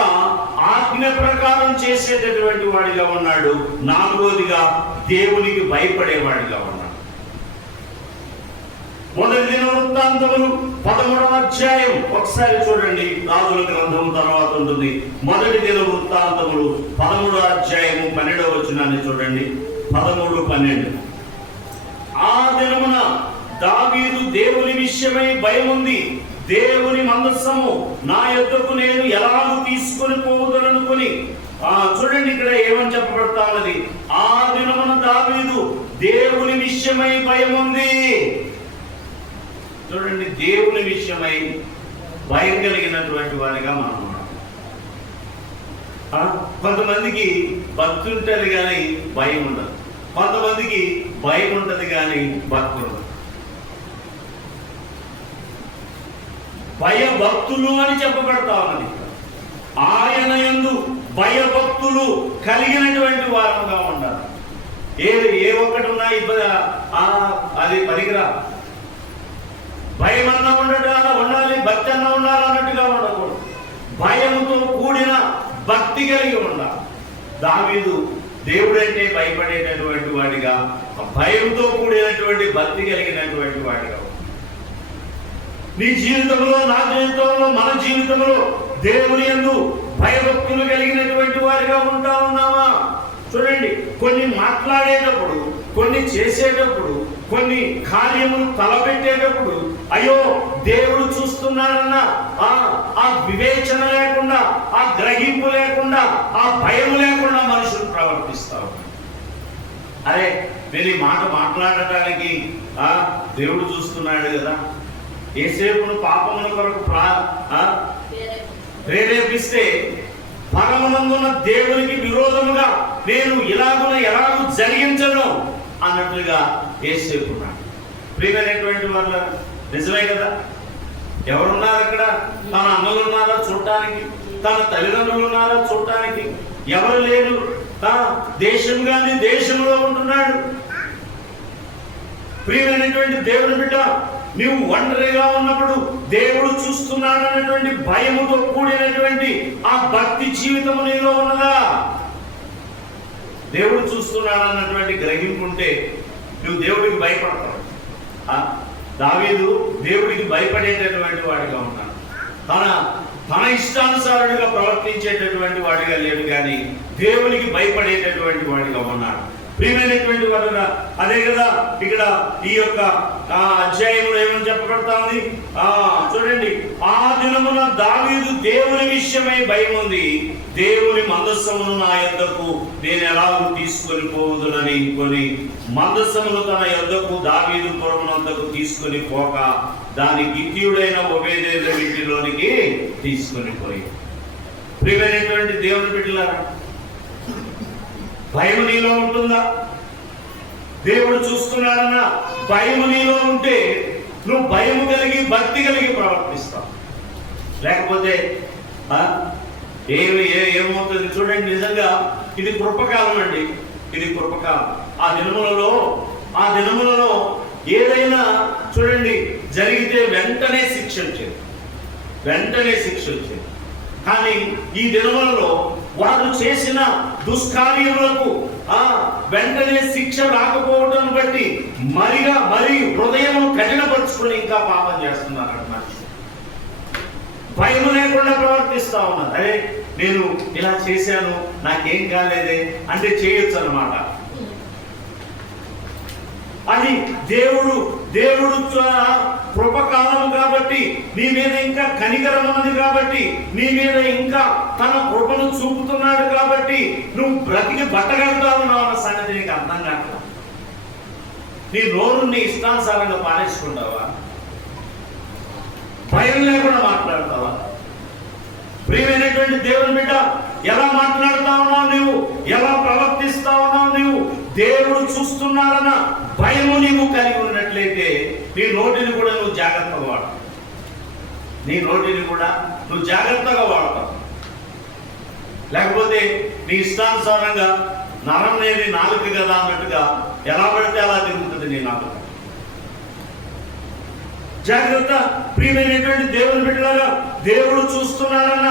ఆజ్ఞ ప్రకారం చేసేటటువంటి వాడిగా ఉన్నాడు. నాలుగోదిగా దేవునికి భయపడేవాడిగా ఉన్నాడు. మొదటి దినవృత్తాంతములు 13వ అధ్యాయం ఒకసారి చూడండి. రాజుల గ్రంథం తర్వాత ఉంటుంది. మొదటి దినవృత్తాంతములు 13వ అధ్యాయము 12వ వచనాన్ని చూడండి. 13-12. ఆ దినమున దావీదు దేవుని విషయమై భయముంది. దేవుని మందస్సము నా యొద్దకు నేను ఎలాగూ తీసుకొని పోవుదనుకొని. చూడండి, ఇక్కడ ఏమని చెప్పబడతా ఉన్నది? ఆ దినమున దావీదు దేవుని విషయమై భయముంది. చూడండి, దేవుని విషయమై భయం కలిగినటువంటి వారిగా మనం ఉన్నాం. కొంతమందికి భక్తి ఉంటుంది కానీ భయం ఉండదు. కొంతమందికి భయం ఉంటుంది కానీ భక్తి ఉండదు. భయభక్తులు అని చెప్పబడతా ఉన్నది. ఆయన యందు భయభక్తులు కలిగినటువంటి వారంగా ఉండాలి. ఏ ఒక్కటి ఉన్నా ఇబ్బంది, అది పనికిరా. భయం అన్నా ఉండాలి, భక్తి అన్నా ఉండాలి అన్నట్టుగా ఉండకూడదు. భయంతో కూడిన భక్తి కలిగి ఉండాలి. దావీదు దేవుడంటే భయపడేటటువంటి వాడిగా, భయంతో కూడినటువంటి భక్తి కలిగినటువంటి వాడిగా. నీ జీవితంలో, నా జీవితంలో, మన జీవితంలో దేవుని యందు భయభక్తులు కలిగినటువంటి వారిగా ఉంటా ఉన్నామా? చూడండి, కొన్ని మాట్లాడేటప్పుడు, కొన్ని చేసేటప్పుడు, కొన్ని కార్యములు తలపెట్టేటప్పుడు అయ్యో దేవుడు చూస్తున్నాడన్న ఆ వివేచన లేకుండా, ఆ గ్రహింపు లేకుండా, ఆ భయం లేకుండా మనుషులు ప్రవర్తిస్తారు. అరే, నేను ఈ మాట మాట్లాడటానికి దేవుడు చూస్తున్నాడు కదా. ఏసేపును పాపముల కొరకు ప్రేరేపిస్తే పరమనందున్న దేవునికి విరోధముగా నేను ఎలాగూ జరిగించను అన్నట్లుగా ఏసేపున్నాడు. ప్రియమైనటువంటి వాళ్ళ నిజమే కదా. ఎవరున్నారు అక్కడ? తన అన్నలు ఉన్నారా చూడటానికి? తన తల్లిదండ్రులు ఉన్నారా చూడటానికి? ఎవరు లేరు. దేశం కానీ దేశంలో ఉంటున్నాడు. ప్రియమైనటువంటి దేవుని బిడ్డ, నీవు ఒంటరిగా ఉన్నప్పుడు దేవుడు చూస్తున్నాడు అనేటువంటి భయముతో కూడినటువంటి ఆ భక్తి జీవితము నీలో ఉన్నదా? దేవుడు చూస్తున్నాడు అన్నటువంటి గ్రహింపు ఉంటే నువ్వు దేవుడికి భయపడతావు. దావీదు దేవుడికి భయపడేటటువంటి వాడిగా ఉన్నాడు. తన ఇష్టానుసారుడిగా ప్రవర్తించేటటువంటి వాడిగా లేడు, కానీ దేవునికి భయపడేటటువంటి వాడిగా ఉన్నాడు. ప్రియమైనటువంటి వారు, అదే కదా ఇక్కడ ఈ యొక్క అధ్యాయంలో ఏమని చెప్పబడతా ఉంది? చూడండి, ఆ దినమున దావీదు దేవుని విషయమై భయం ఉంది. దేవుని మందస్సమును నా యొద్దకు నేను ఎలాగూ తీసుకొని పోవుదునని కొని మందస్సమును తన యొద్దకు దావీదు పురమునంతకు తీసుకొని పోక దాని గిత్యుడైన ఒబేదెదోము ఇంటిలోనికి తీసుకొని పోయి. ప్రియమైనటువంటి దేవుని బిడ్డలారా, భయం నీలో ఉంటుందా? దేవుడు చూస్తున్నాడన్న భయము నీలో ఉంటే నువ్వు భయము కలిగి భక్తి కలిగి ప్రవర్తిస్తావు. లేకపోతే ఏమవుతుంది చూడండి. నిజంగా ఇది కృపకాలం అండి, ఇది కృపకాలం. ఆ దినములలో ఏదైనా చూడండి జరిగితే వెంటనే శిక్ష వచ్చేది. కానీ ఈ దినములలో వారు చేసిన దుష్కార్యములకు వెంటనే శిక్ష రాకపోవడం బట్టి మరి హృదయం కఠినపరుచుకొని ఇంకా పాపం చేస్తున్నారు అన్నమాట. భయం లేకుండా ప్రవర్తిస్తా ఉన్నారు. అరే నేను ఇలా చేశాను, నాకేం కాలేదే అంటే చేయొచ్చు అన్నమాట. అది దేవుడు కృపకాలం కాబట్టి నీ మీద ఇంకా కనికరం ఉన్నది కాబట్టి నీ మీద ఇంకా తన కృపను చూపుతున్నాడు కాబట్టి నువ్వు బ్రతికి బట్టగలుగుతా ఉన్నావు అన్న సంగతి నీకు అర్థం కాదు. నీ నోరు నీ ఇష్టానుసారంగా పారేసుకుంటావా? భయం లేకుండా మాట్లాడతావా? ప్రియమైనటువంటి దేవుని బిడ్డ, ఎలా మాట్లాడుతా ఉన్నావు నువ్వు? ఎలా ప్రవర్తిస్తా ఉన్నావు నువ్వు? దేవుడు చూస్తున్నాడన్న భయము నీవు కలిగి ఉన్నట్లయితే నీ నోటిని కూడా నువ్వు జాగ్రత్తగా వాడతావు. లేకపోతే నీ ఇష్టానుసారంగా నరం నేది నాలుక కదా అన్నట్టుగా ఎలా పడితే అలా తిరుగుతుంది నీ నాలుక. జాగ్రత్త ప్రియమైనటువంటి దేవుని బిడ్డలారా, దేవుడు చూస్తున్నాడన్న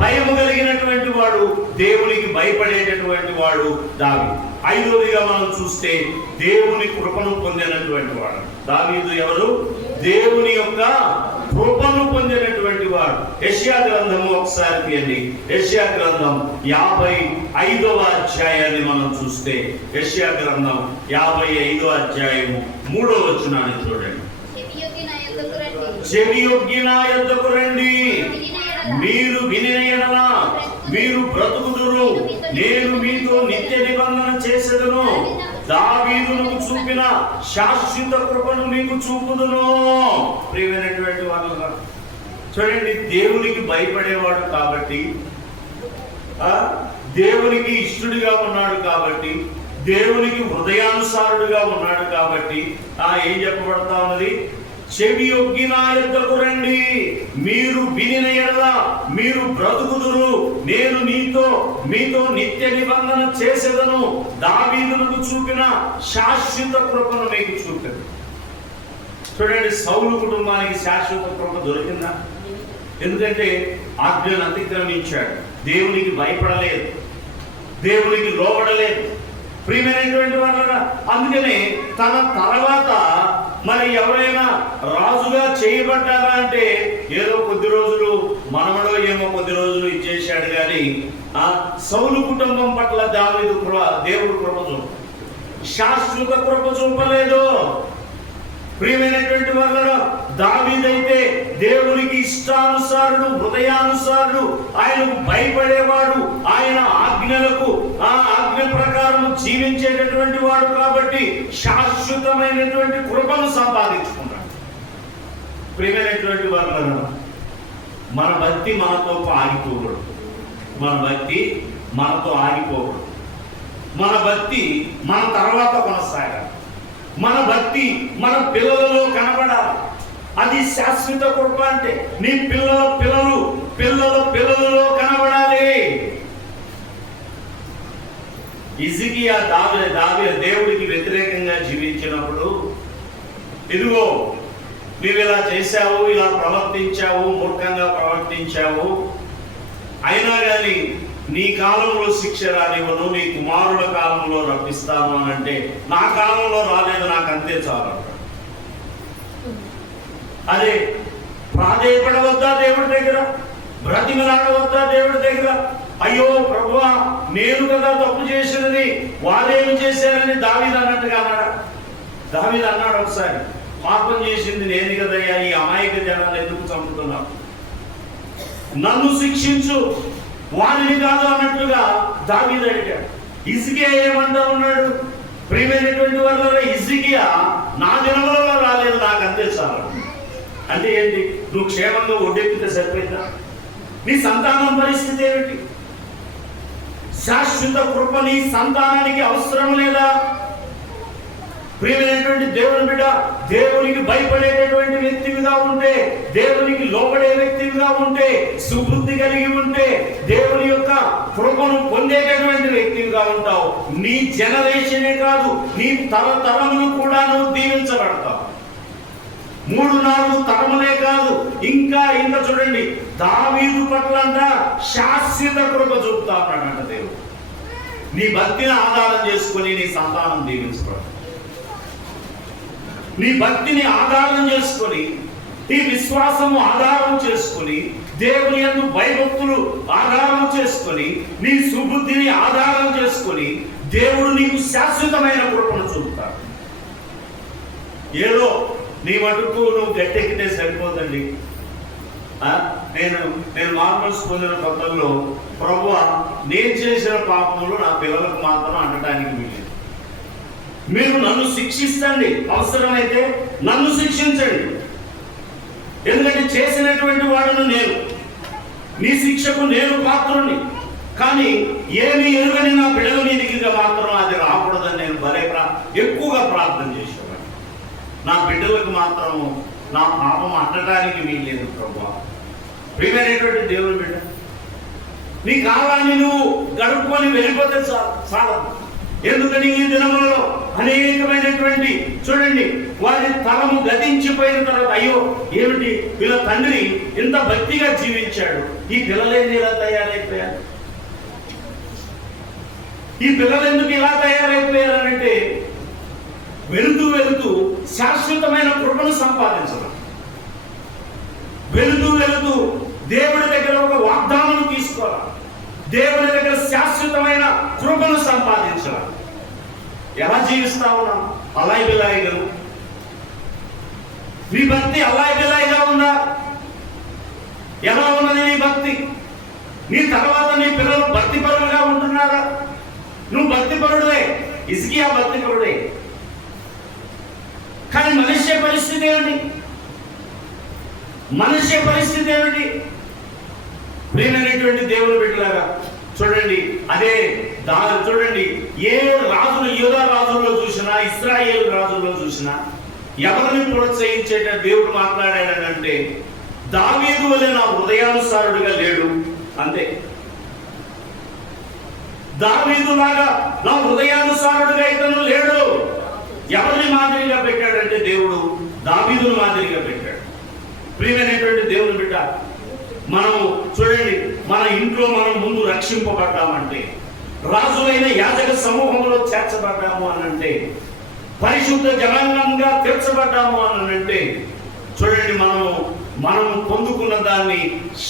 భయము కలిగినటువంటి వాడు, దేవునికి భయపడేటటువంటి వాడు దావీదు. ఐదవదిగా మనం చూస్తే దేవుని కృపను పొందినటువంటి వాడు దావీదు. ఎవరు? దేవుని యొక్క కృపను పొందినటువంటి వాడు. యెషయా గ్రంథము ఒకసారి తీయండి. యెషయా గ్రంథం 55వ అధ్యాయాన్ని మనం చూస్తే యెషయా గ్రంథం 55వ అధ్యాయము 3వ వచనాన్ని చూడండి. చెవియొగ్గి నా యొద్దకు రండి, మీరు వినిన యెడల మీరు బ్రతుకుదురు, నేను మీతో నిత్య నిబంధన చేసేదను, దావీదునకు చూపిన శాశ్వత కృపను మీకు చూపుదును. ప్రియమైనటువంటి వాళ్ళు చూడండి, దేవునికి భయపడేవాడు కాబట్టి, దేవునికి ఇష్టడిగా ఉన్నాడు కాబట్టి, దేవునికి హృదయానుసారుడుగా ఉన్నాడు కాబట్టి ఏం చెప్పబడతా ఉన్నది? చెవియొగ్గి నా యొద్దకు రండి, మీరు వినిన యెడల మీరు బ్రతుకుదురు, నేను మీతో నిత్య నిబంధన చేసేదను, దావీదునకు చూపిన శాశ్వత కృపను మీకు చూపాను. చూడండి, సౌలు కుటుంబానికి శాశ్వత కృప దొరికిందా? ఎందుకంటే ఆజ్ఞను అతిక్రమించాడు, దేవునికి భయపడలేదు, దేవునికి లోబడలేదు. ప్రియమైనటువంటి వాళ్ళ అందుకనే తన తర్వాత మరి ఎవరైనా రాజుగా చేయబడ్డారా అంటే ఏదో కొద్ది రోజులు మనమడో ఏమో కొద్ది రోజులు ఇచ్చేసాడు. కానీ సౌలు కుటుంబం పట్ల దేవుడు కృప చూప, శాశ్వత కృప చూపలేదు. ప్రియమైనటువంటి వాళ్ళ దావీదైతే దేవునికి ఇష్టానుసారుడు, హృదయానుసారుడు, ఆయనకు భయపడేవాడు, ఆయన ఆజ్ఞలకు ఆజ్ఞ ప్రకారం జీవించేటటువంటి వాడు కాబట్టి శాశ్వతమైనటువంటి కృపను సంపాదించుకున్నాడు. ప్రియమైనటువంటి వాళ్ళ మన భక్తి మనతో ఆగిపోకూడదు, మన భక్తి మన తర్వాత కొనసాగాలి. మన భక్తి మన పిల్లలలో కనబడాలి. అది శాశ్వత కృప. అంటే నీ పిల్లలలో కనబడాలి. హిజ్కియా దేవుడికి వ్యతిరేకంగా జీవించినప్పుడు, ఇదిగో నీవు ఇలా చేశావు, ఇలా ప్రవర్తించావు, మూర్ఖంగా ప్రవర్తించావు, అయినా కానీ నీ కాలంలో శిక్ష రానివ్వను, నీ కుమారుల కాలంలో రప్పిస్తాను అని అంటే, నా కాలంలో రాలేదు, నాకు అంతే చాలు. అదే ప్రాధేయపడవద్దా దేవుడి దగ్గర? బ్రతిమలాడవద్దా దేవుడి దగ్గర? అయ్యో ప్రభువా, నేను కదా తప్పు చేసినది, వారేమి చేశారని దావీదు అన్నట్టుగా అన్నాడా? దావీదు అన్నాడు ఒకసారి, పాపం చేసింది నేను కదయ్యా, ఈ అమాయక జనాన్ని ఎందుకు చంపుతున్నావు, నన్ను శిక్షించు, వారిని కాదు అన్నట్లుగా దావీదు అడిగాడు. హిజ్కియా ఏమంటా ఉన్నాడు? ప్రియమైనటువంటి వాళ్ళ హిజ్కియా నా దినములలో రాలేదు, నాకు అంతే చాలు. అంటే ఏంటి? నువ్వు క్షేమంగా ఒడ్డెక్కితే సరిపోయిందా? నీ సంతానం పరిస్థితి ఏమిటి? శాశ్వత కృప నీ సంతానానికి అవసరం లేదా? ప్రియమైనటువంటి దేవుని బిడ్డ, దేవునికి భయపడేటటువంటి వ్యక్తివిగా ఉంటే, దేవునికి లోబడే వ్యక్తివిగా ఉంటే, సుబుద్ధి కలిగి ఉంటే, దేవుని యొక్క కృపను పొందేటటువంటి వ్యక్తివిగా ఉంటావు. నీ జనరేషనే కాదు, నీ తరతరములు కూడా నువ్వు దీవించబడతావు. 3-4 తరములే కాదు, ఇంకా చూడండి, దావీదు పట్ల అంట శాశ్వత కృప చూపుతా ఉన్నాడంట దేవుడు. నీ భక్తిని ఆధారం చేసుకుని నీ సంతానం దీవించబడతావు. నీ భక్తిని ఆధారం చేసుకొని, నీ విశ్వాసము ఆధారం చేసుకొని, దేవుని యందు భయభక్తులు ఆధారం చేసుకొని, నీ సుబుద్ధిని ఆధారం చేసుకొని, దేవుడు నీకు శాశ్వతమైన కృపను చూపుతాడు. ఏదో నీ మటుకు నువ్వు గట్టెక్కితే సరిపోదండి. నేను మార్మల్స్ పొందిన కొత్తల్లో, ప్రభువా నేను చేసిన పాపములు నా పిల్లలకు మాత్రం అనడానికి వీలేదు. మీరు నన్ను శిక్షిస్తండి, అవసరమైతే నన్ను శిక్షించండి, ఎందుకంటే చేసినటువంటి వాడును నేను, నీ శిక్షకు నేను పాత్రుని. కానీ ఏమి ఎరుగని నా బిడ్డలు నీ దగ్గర మాత్రం అది రాకూడదని నేను ఎక్కువగా ప్రార్థన చేసేవాడు. నా బిడ్డలకు మాత్రం నా పాపం అనడానికి వీల్లేదు ప్రభువా. ప్రియమైనటువంటి దేవుని బిడ్డ, నీ కాలాన్ని నువ్వు గడుపుకొని వెళ్ళిపోతే చాలదు. ఎందుకని ఈ దినములలో అనేకమైనటువంటి చూడండి, వారి తలము గతించిపోయిన తర్వాత అయ్యో ఏమిటి వీళ్ళ తండ్రి ఇంత భక్తిగా జీవించాడు, ఈ పిల్లలేంది ఇలా తయారైపోయారు, ఈ పిల్లలు ఎందుకు ఇలా తయారైపోయారనంటే, వెళుతూ శాశ్వతమైన కృపను సంపాదించడం, వెళుతూ దేవుడి దగ్గర ఒక వాగ్దానం తీసుకోవాలి, దేవుని దగ్గర శాశ్వతమైన కృపను సంపాదించాలి. ఎలా జీవిస్తా ఉన్నాం? అలాయ్ బిలాయిగా. నీ భక్తి అలాయ్ బిలాయిగా ఉందా? ఎలా ఉన్నది నీ భక్తి? నీ తర్వాత నీ పిల్లలు భక్తిపరులుగా ఉంటున్నారా? నువ్వు భక్తిపరుడే, హిజ్కియా భక్తిపరుడే. కానీ మనుష్య పరిస్థితి ఏమిటి? మనుష్య పరిస్థితి ఏమిటి? ప్రియమైనటువంటి దేవుని బిడ్డలారా చూడండి, అదే చూడండి, ఏ రాజులు, యూదా రాజుల్లో చూసినా, ఇశ్రాయేలు రాజుల్లో చూసినా ఎవరిని ప్రోత్సహించేట దేవుడు మాట్లాడాడంటే, దావీదు వలె నా హృదయానుసారుడిగా లేడు, అంతే. దావీదులాగా నా హృదయానుసారుడిగా ఇతను లేడు. ఎవరిని మాదిరిగా పెట్టాడంటే దేవుడు దావీదును మాదిరిగా పెట్టాడు. ప్రియమైనటువంటి దేవుని బిడ్డ, మనం చూడండి, మన ఇంట్లో మనం ముందు రక్షింపబడ్డామంటే, రాజులైన యాజక సమూహంలో చేర్చబడ్డాము అనంటే, పరిశుద్ధ జనాంగంగా తీర్చబడ్డాము అనంటే, చూడండి, మనం పొందుకున్న దాన్ని,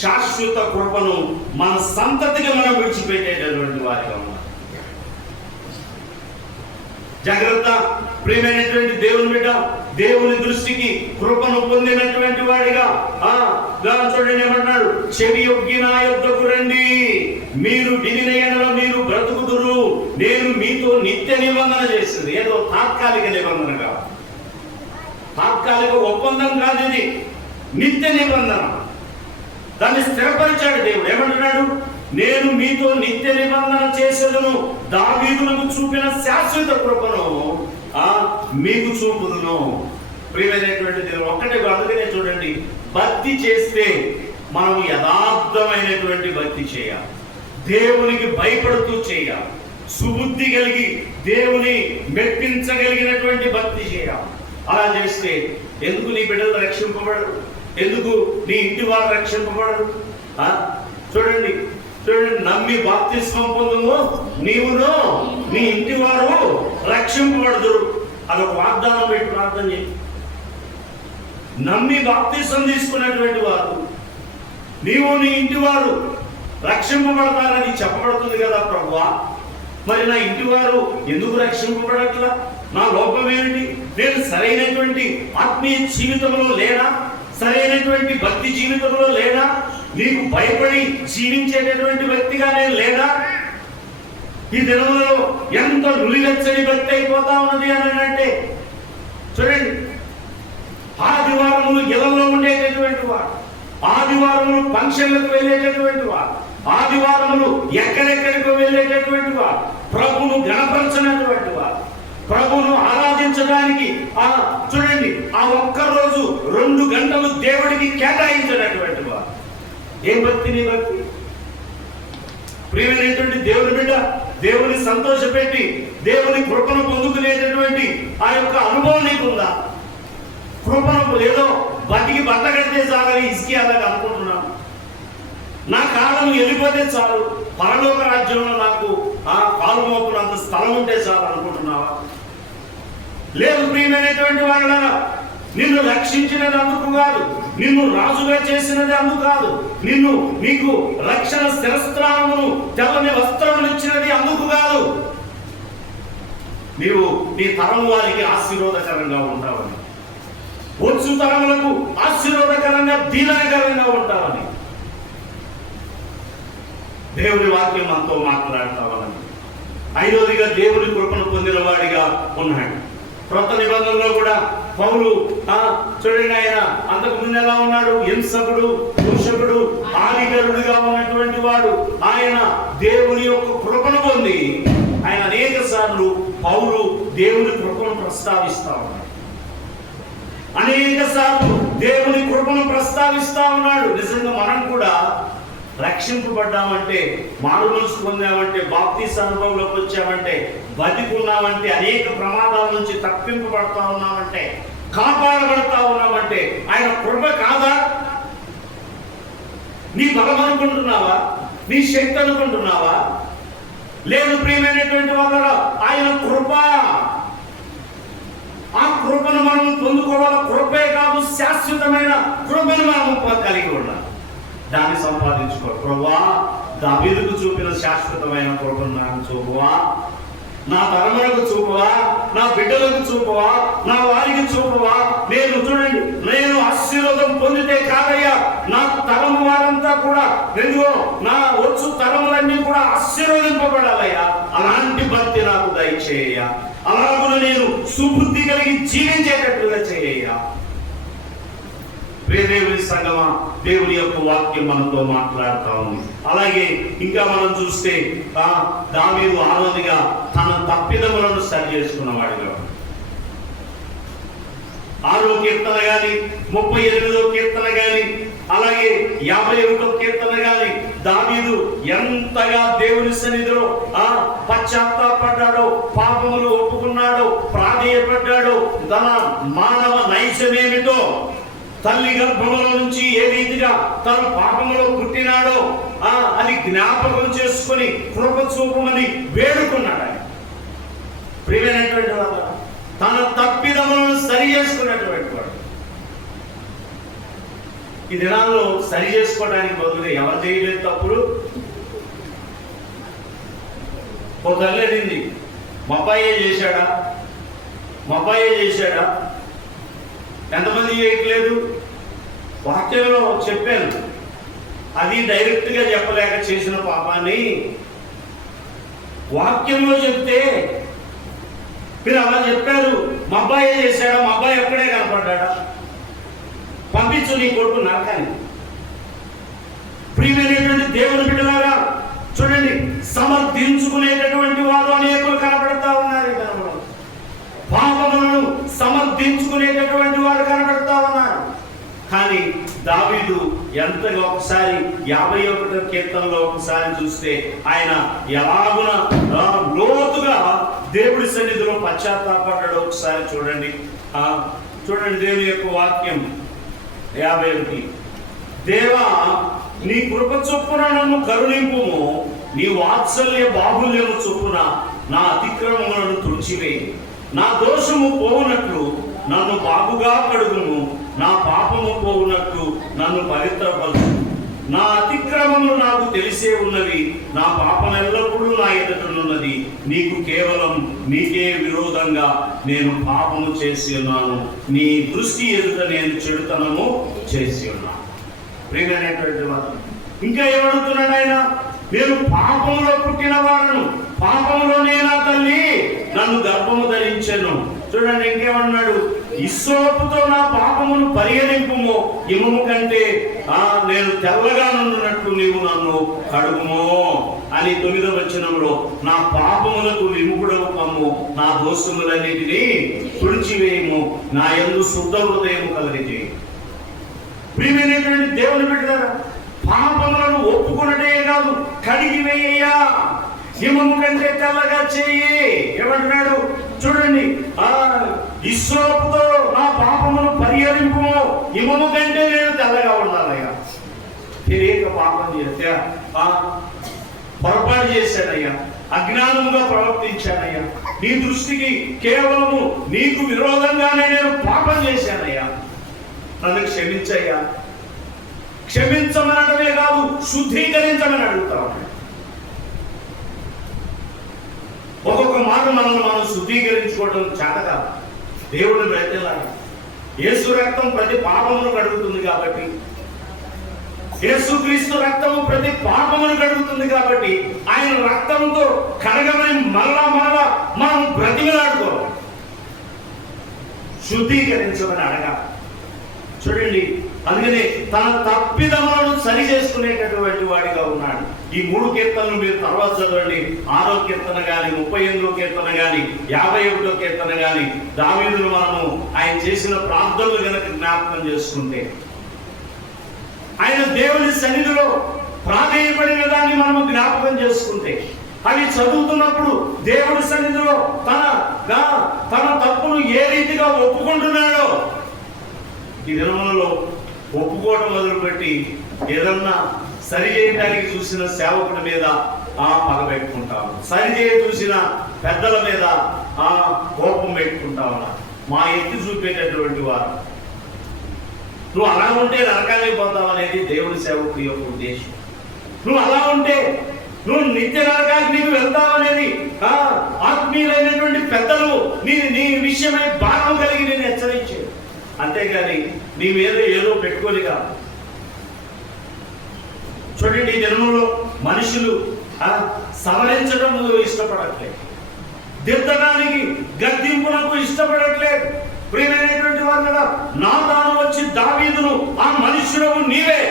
శాశ్వత కృపను మన సంతతికి మనం విడిచిపెట్టేటటువంటి వారిగా ఉన్నాం. జాగ్రత్త. ప్రియమైనటువంటి దేవుని బిడ్డ, దేవుని దృష్టికి కృపను పొందినటువంటి వాడిగా చూడండి ఏమన్నాడు, చెవి యొగ్గి నా యొద్దకు రండి, మీరు వినిన యెడల మీరు బ్రతుకుదురు, నేను మీతో నిత్య నిబంధన చేసింది. ఏదో తాత్కాలిక నిబంధన కాదు, తాత్కాలిక ఒప్పందం కాదు, ఇది నిత్య నిబంధన. దాన్ని స్థిరపరిచాడు దేవుడు. ఏమంటున్నాడు? నేను మీతో నిత్య నిబంధన చేసేదను, దావీదులకు చూపిన శాశ్వత కృపను మీకు చూపుదును. ప్రియమైనటువంటి దేవుడు ఒక్కటే. అందుకనే చూడండి, భక్తి చేస్తే మనం యథార్థమైనటువంటి భక్తి చేయాలి, దేవునికి భయపడుతూ చేయాలి, సుబుద్ధి కలిగి దేవుని మెప్పించగలిగినటువంటి భక్తి చేయాలి. అలా చేస్తే ఎందుకు నీ బిడ్డలు రక్షింపబడరు? ఎందుకు నీ ఇంటి వారు రక్షింపబడరు? చూడండి, నమ్మి బాప్తిస్మం పొందుము, నీవును నీ ఇంటి వారు రక్షింపబడదురు. అదొక వాగ్దానం పెట్టి ప్రార్థన చేయి. నమ్మి బాప్తిస్మం తీసుకున్నటువంటి వారు, నీవు నీ ఇంటి వారు రక్షింపబడతారని చెప్పబడుతుంది కదా ప్రభువా. మరి నా ఇంటి వారు ఎందుకు రక్షింపబడట్లా? నా లోపం ఏమిటి? నేను సరైనటువంటి ఆత్మీయ జీవితంలో లేనా? సరైనటువంటి భక్తి జీవితంలో లేనా? నీకు భయపడి జీవించేటటువంటి వ్యక్తిగా నేను లేనా? ఈ దినములలో ఎంత నులివెచ్చని భక్తి అయిపోతా ఉన్నది అని అంటే, చూడండి, ఆదివారములు ఇళ్లలో ఉండేటటువంటి వాడు, ఆదివారములు ఫంక్షన్లకు వెళ్ళేటటువంటి వాడు, ఆదివారములు ఎక్కడెక్కడికో వెళ్ళేటటువంటి వాడు, ప్రభును గణపరచినటువంటి వాడు, ప్రభువును ఆరాధించడానికి చూడండి ఆ ఒక్కరోజు 2 గంటలు దేవుడికి కేటాయించినటువంటి వారు. ఏం భక్తి నీ భక్తి? ప్రియమైనటువంటి దేవుని బిడ్డ, దేవుని సంతోషపెట్టి దేవుని కృపను పొందుకునేటటువంటి ఆ యొక్క అనుభవం నీకుందా? కృపను ఏదో బతికి బట్ట కడితే చాలని ఇసుకేయాలని అనుకుంటున్నాను. నా కాలం వెళ్ళిపోతే చాలు, పరలోక రాజ్యంలో నాకు కాలు మోపునంత స్థలం ఉంటే చాలు అనుకుంటున్నావా? లేదు ప్రియమైనటువంటి వాళ్ళ, నిన్ను రక్షించినది అందుకు కాదు, నిన్ను రాజుగా చేసినది అందుకు కాదు, నీకు రక్షణ శిరస్త్రాణమును తెల్లని వస్త్రములు ఇచ్చినది అందుకు కాదు. నీవు నీ తరం వారికి ఆశీర్వాదకరంగా ఉంటావని, వచ్చు తరములకు ఆశీర్వాదకరంగా దీవెనకరంగా ఉంటావని దేవుని వాక్యం మనతో మాట్లాడతావని. 5వదిగా దేవుని కృపను పొందిన వాడిగా ఉన్నాడు. క్రొత్త నిబంధనలో కూడా పౌలు చూడండి, ఆయన అంతకు ముందు ఎలా ఉన్నాడు? హింసకుడు, దూషకుడు, హానికరుడుగా ఉన్నటువంటి వాడు. ఆయన దేవుని యొక్క కృపను పొంది ఆయన అనేక సార్లు పౌలు దేవుని కృపను ప్రస్తావిస్తా ఉన్నాడు. అనేక సార్లు దేవుని కృపను ప్రస్తావిస్తా ఉన్నాడు. నిజంగా మనం కూడా రక్షింపబడ్డామంటే, మారు మనసు పొందామంటే, బాప్తీస అనుభవంలోకి వచ్చామంటే, బతికున్నామంటే, అనేక ప్రమాదాల నుంచి తప్పింపబడతా ఉన్నామంటే, కాపాడబడతా ఉన్నామంటే ఆయన కృప కాదా? నీ బలం అనుకుంటున్నావా? నీ శక్తి అనుకుంటున్నావా? లేదు ప్రియమైనటువంటి వాళ్ళ, ఆయన కృప. ఆ కృపను మనం పొందుకోవాలి. కృపే కాదు, శాశ్వతమైన కృపను మనం కలిగి ఉండాలి. దాన్ని సంపాదించుకో. ప్రభువా, దావీదుకు చూపిన శాశ్వతమైన కృపను నాకు చూపువా, నా తరములకు చూపువా, నా బిడ్డలకు చూపువా, నా వారికి చూపువా. నేను ఆశీర్వాదం పొందితే కాదయ్యా, నా తరము వారంతా కూడా, నా వచ్చు తరములన్నీ కూడా ఆశీర్వదింపబడాలయ్యా. అలాంటి భక్తి నాకు దయచేయ్యా. అలాగే నేను సుబుద్ధి కలిగి జీవించేటట్లుగా చేయ్యా. దేవుని సంగమా, దేవుని యొక్క వాక్యం మనతో మాట్లాడుతా ఉంది. అలాగే ఇంకా మనం చూస్తే దావీదు 6వదిగా తన తప్పిదములను సరి చేసుకున్నవాడిగా, 6వ కీర్తన గాని, 38వ కీర్తన గాని, అలాగే 51వ కీర్తన గాని, దావీదు ఎంతగా దేవుని సన్నిధిలో పశ్చాత్తాపడ్డాడో, పాపములు ఒప్పుకున్నాడో, ప్రాధేయపడ్డాడో, తన మానవ నైజమేమిటో, తల్లి గర్భంలో నుంచి ఏ రీతిగా తన పాపంలో పుట్టినాడో అది జ్ఞాపకం చేసుకుని కృప చూపమని వేడుకున్నాడు. ఆయన ప్రియమైనటువంటి వాడు, తన తప్పిదములను సరి చేసుకున్నటువంటి వాడు. ఈ దినాల్లో సరి చేసుకోవడానికి బదులుగా ఎవరు చేయలేదు తప్పుడు? ఓ తల్లి అడిగింది, మా అబ్బాయే చేశాడా? ఎంతమంది చేయట్లేదు? వాక్యంలో చెప్పాను, అది డైరెక్ట్గా చెప్పలేక చేసిన పాపాన్ని వాక్యంలో చెప్తే మీరు అలా చెప్పారు. మా అబ్బాయే చేశాడా? మా అబ్బాయి ఎక్కడే కనపడ్డా? పంపించు నీ కొడుకు నరకానికి. ప్రియమైనటువంటి దేవుని బిడ్డలారా, చూడండి, సమర్థించుకునేటటువంటి వారు అనేకులు కనపడతా ఉన్నారు. పాపములను సమర్థించుకునేటటువంటి వారు కనబడతా ఉన్నారు. కానీ దావీదు ఎంతగా ఒకసారి 51వ కీర్తనలో ఒకసారి చూస్తే ఆయన ఎలాగున లోతుగా దేవుడి సన్నిధిలో పశ్చాత్తాపడ్డాడో ఒకసారి చూడండి. దేవుని యొక్క వాక్యం 51. దేవా, నీ కృప చొప్పున నన్ను కరుణింపుము, నీ వాత్సల్య బాహుల్యము చొప్పున నా అతిక్రమములను తుడిచివేయి. నా దోషము పోవునట్లు నన్ను బాగుగా కడుగుము, నా పాపము పోవునట్లు నన్ను పవిత్రపరచు. నా అతిక్రమములు నాకు తెలిసే ఉన్నవి, నా పాపం ఎల్లప్పుడూ నా ఎదుటనున్నది. నీకే విరోధంగా నేను పాపము చేసి ఉన్నాను, నీ దృష్టి ఎదుట నేను చెడుతనము చేసి ఉన్నాను. ప్రియమైనటువంటి వారు, ఇంకా ఏమడుగుతున్నాడు ఆయన? నేను పాపంలో పుట్టిన వాడను, పాపంలోనే నా తల్లి నన్ను గర్భము ధరించెను. చూడండి ఇంకేమన్నాడు? ఇస్సోపుతో నా పాపమును పరిహరింపుము, ఇనుము కంటే నేను తెల్లగా నుండినట్లు నీవు నన్ను కడుగుము అని 9వ వచనంలో నా పాపములకు విముఖుడవు కమ్ము, కడగము, నా దోషములన్నిటినీ తుడిచివేయము, నా యందు శుద్ధ హృదయము కలగజేయి. ప్రియమైనటువంటి దేవుని బిడ్డలారా, పాపములను ఒప్పుకున్నటే కాదు, కడిగివేయ్యా, హిమము కంటే తెల్లగా చెయ్యి. ఏమంటున్నాడు చూడండి, హిస్సోపుతో నా పాపమును పరిహరింపు, హిమము కంటే నేను తెల్లగా ఉండాలయ్యా. తెలియక పాపం చేస్తే పొరపాటు చేశానయ్యా, అజ్ఞానముగా ప్రవర్తించానయ్యా, నీ దృష్టికి కేవలము నీకు విరోధంగానే నేను పాపం చేశానయ్యా, నన్ను క్షమించయ్యా. క్షమించమనడమే కాదు, శుద్ధీకరించమని అడుగుతాం. ఒక్కొక్క మాట మనల్ని మనం శుద్ధీకరించుకోవడం చేత కాదు. దేవుడు బ్రతిలాడు. యేసు రక్తం ప్రతి పాపమును కడుగుతుంది కాబట్టి, యేసుక్రీస్తు రక్తము ప్రతి పాపమును కడుగుతుంది కాబట్టి, ఆయన రక్తంతో కడగమని మరలా మనం బ్రతిమలాడుకోవాలి, శుద్ధీకరించమని అడగాలి. చూడండి, అందుకనే తన తప్పిదములను సరి చేసుకునేటటువంటి వాడిగా ఉన్నాడు. ఈ 3 కీర్తనలు మీరు తర్వాత చదవండి. 6వ కీర్తన గాని, 38వ కీర్తన గాని, 51వ కీర్తన గాని, దావీదును మనము ఆయన చేసిన ప్రార్థనలు గనక జ్ఞాపకం చేసుకుంటే, ఆయన దేవుని సన్నిధిలో ప్రాధేయపడిన దాన్ని మనము జ్ఞాపకం చేసుకుంటే, అవి చదువుతున్నప్పుడు దేవుని సన్నిధిలో తన తప్పును ఏ రీతిగా ఒప్పుకుంటున్నాడో, ఈ దినములలో ఒప్పుకోవడం మొదలుపెట్టి ఏదన్నా సరి చేయడానికి చూసిన సేవకుడి మీద పగబెట్టుకుంటాము, సరి చేయ చూసిన పెద్దల మీద కోపం పెట్టుకుంటాము. మా ఎత్తి చూపేటటువంటి వారు, నువ్వు అలా ఉంటే నరకానికి పోతావు అనేది దేవుని సేవకుడి యొక్క ఉద్దేశం. నువ్వు అలా ఉంటే నువ్వు నిత్య నరకానికి నీకు వెళ్తావు అనేది ఆత్మీయులైనటువంటి పెద్దలు నీ విషయమై భారం కలిగి నేను హెచ్చరించాను. అంతేగాని ఏదో పెట్టుకోని కాదు. చూడండి, ఈ జన్మలో మనుషులు సవరించడం ఇష్టపడట్లేదు, దిద్దడానికి గద్దింపులకు ఇష్టపడట్లేదు. ప్రియమైనటువంటి వారు కదా, నాతాను వచ్చి దావీదును, ఆ మనుష్యుడవు నీవే.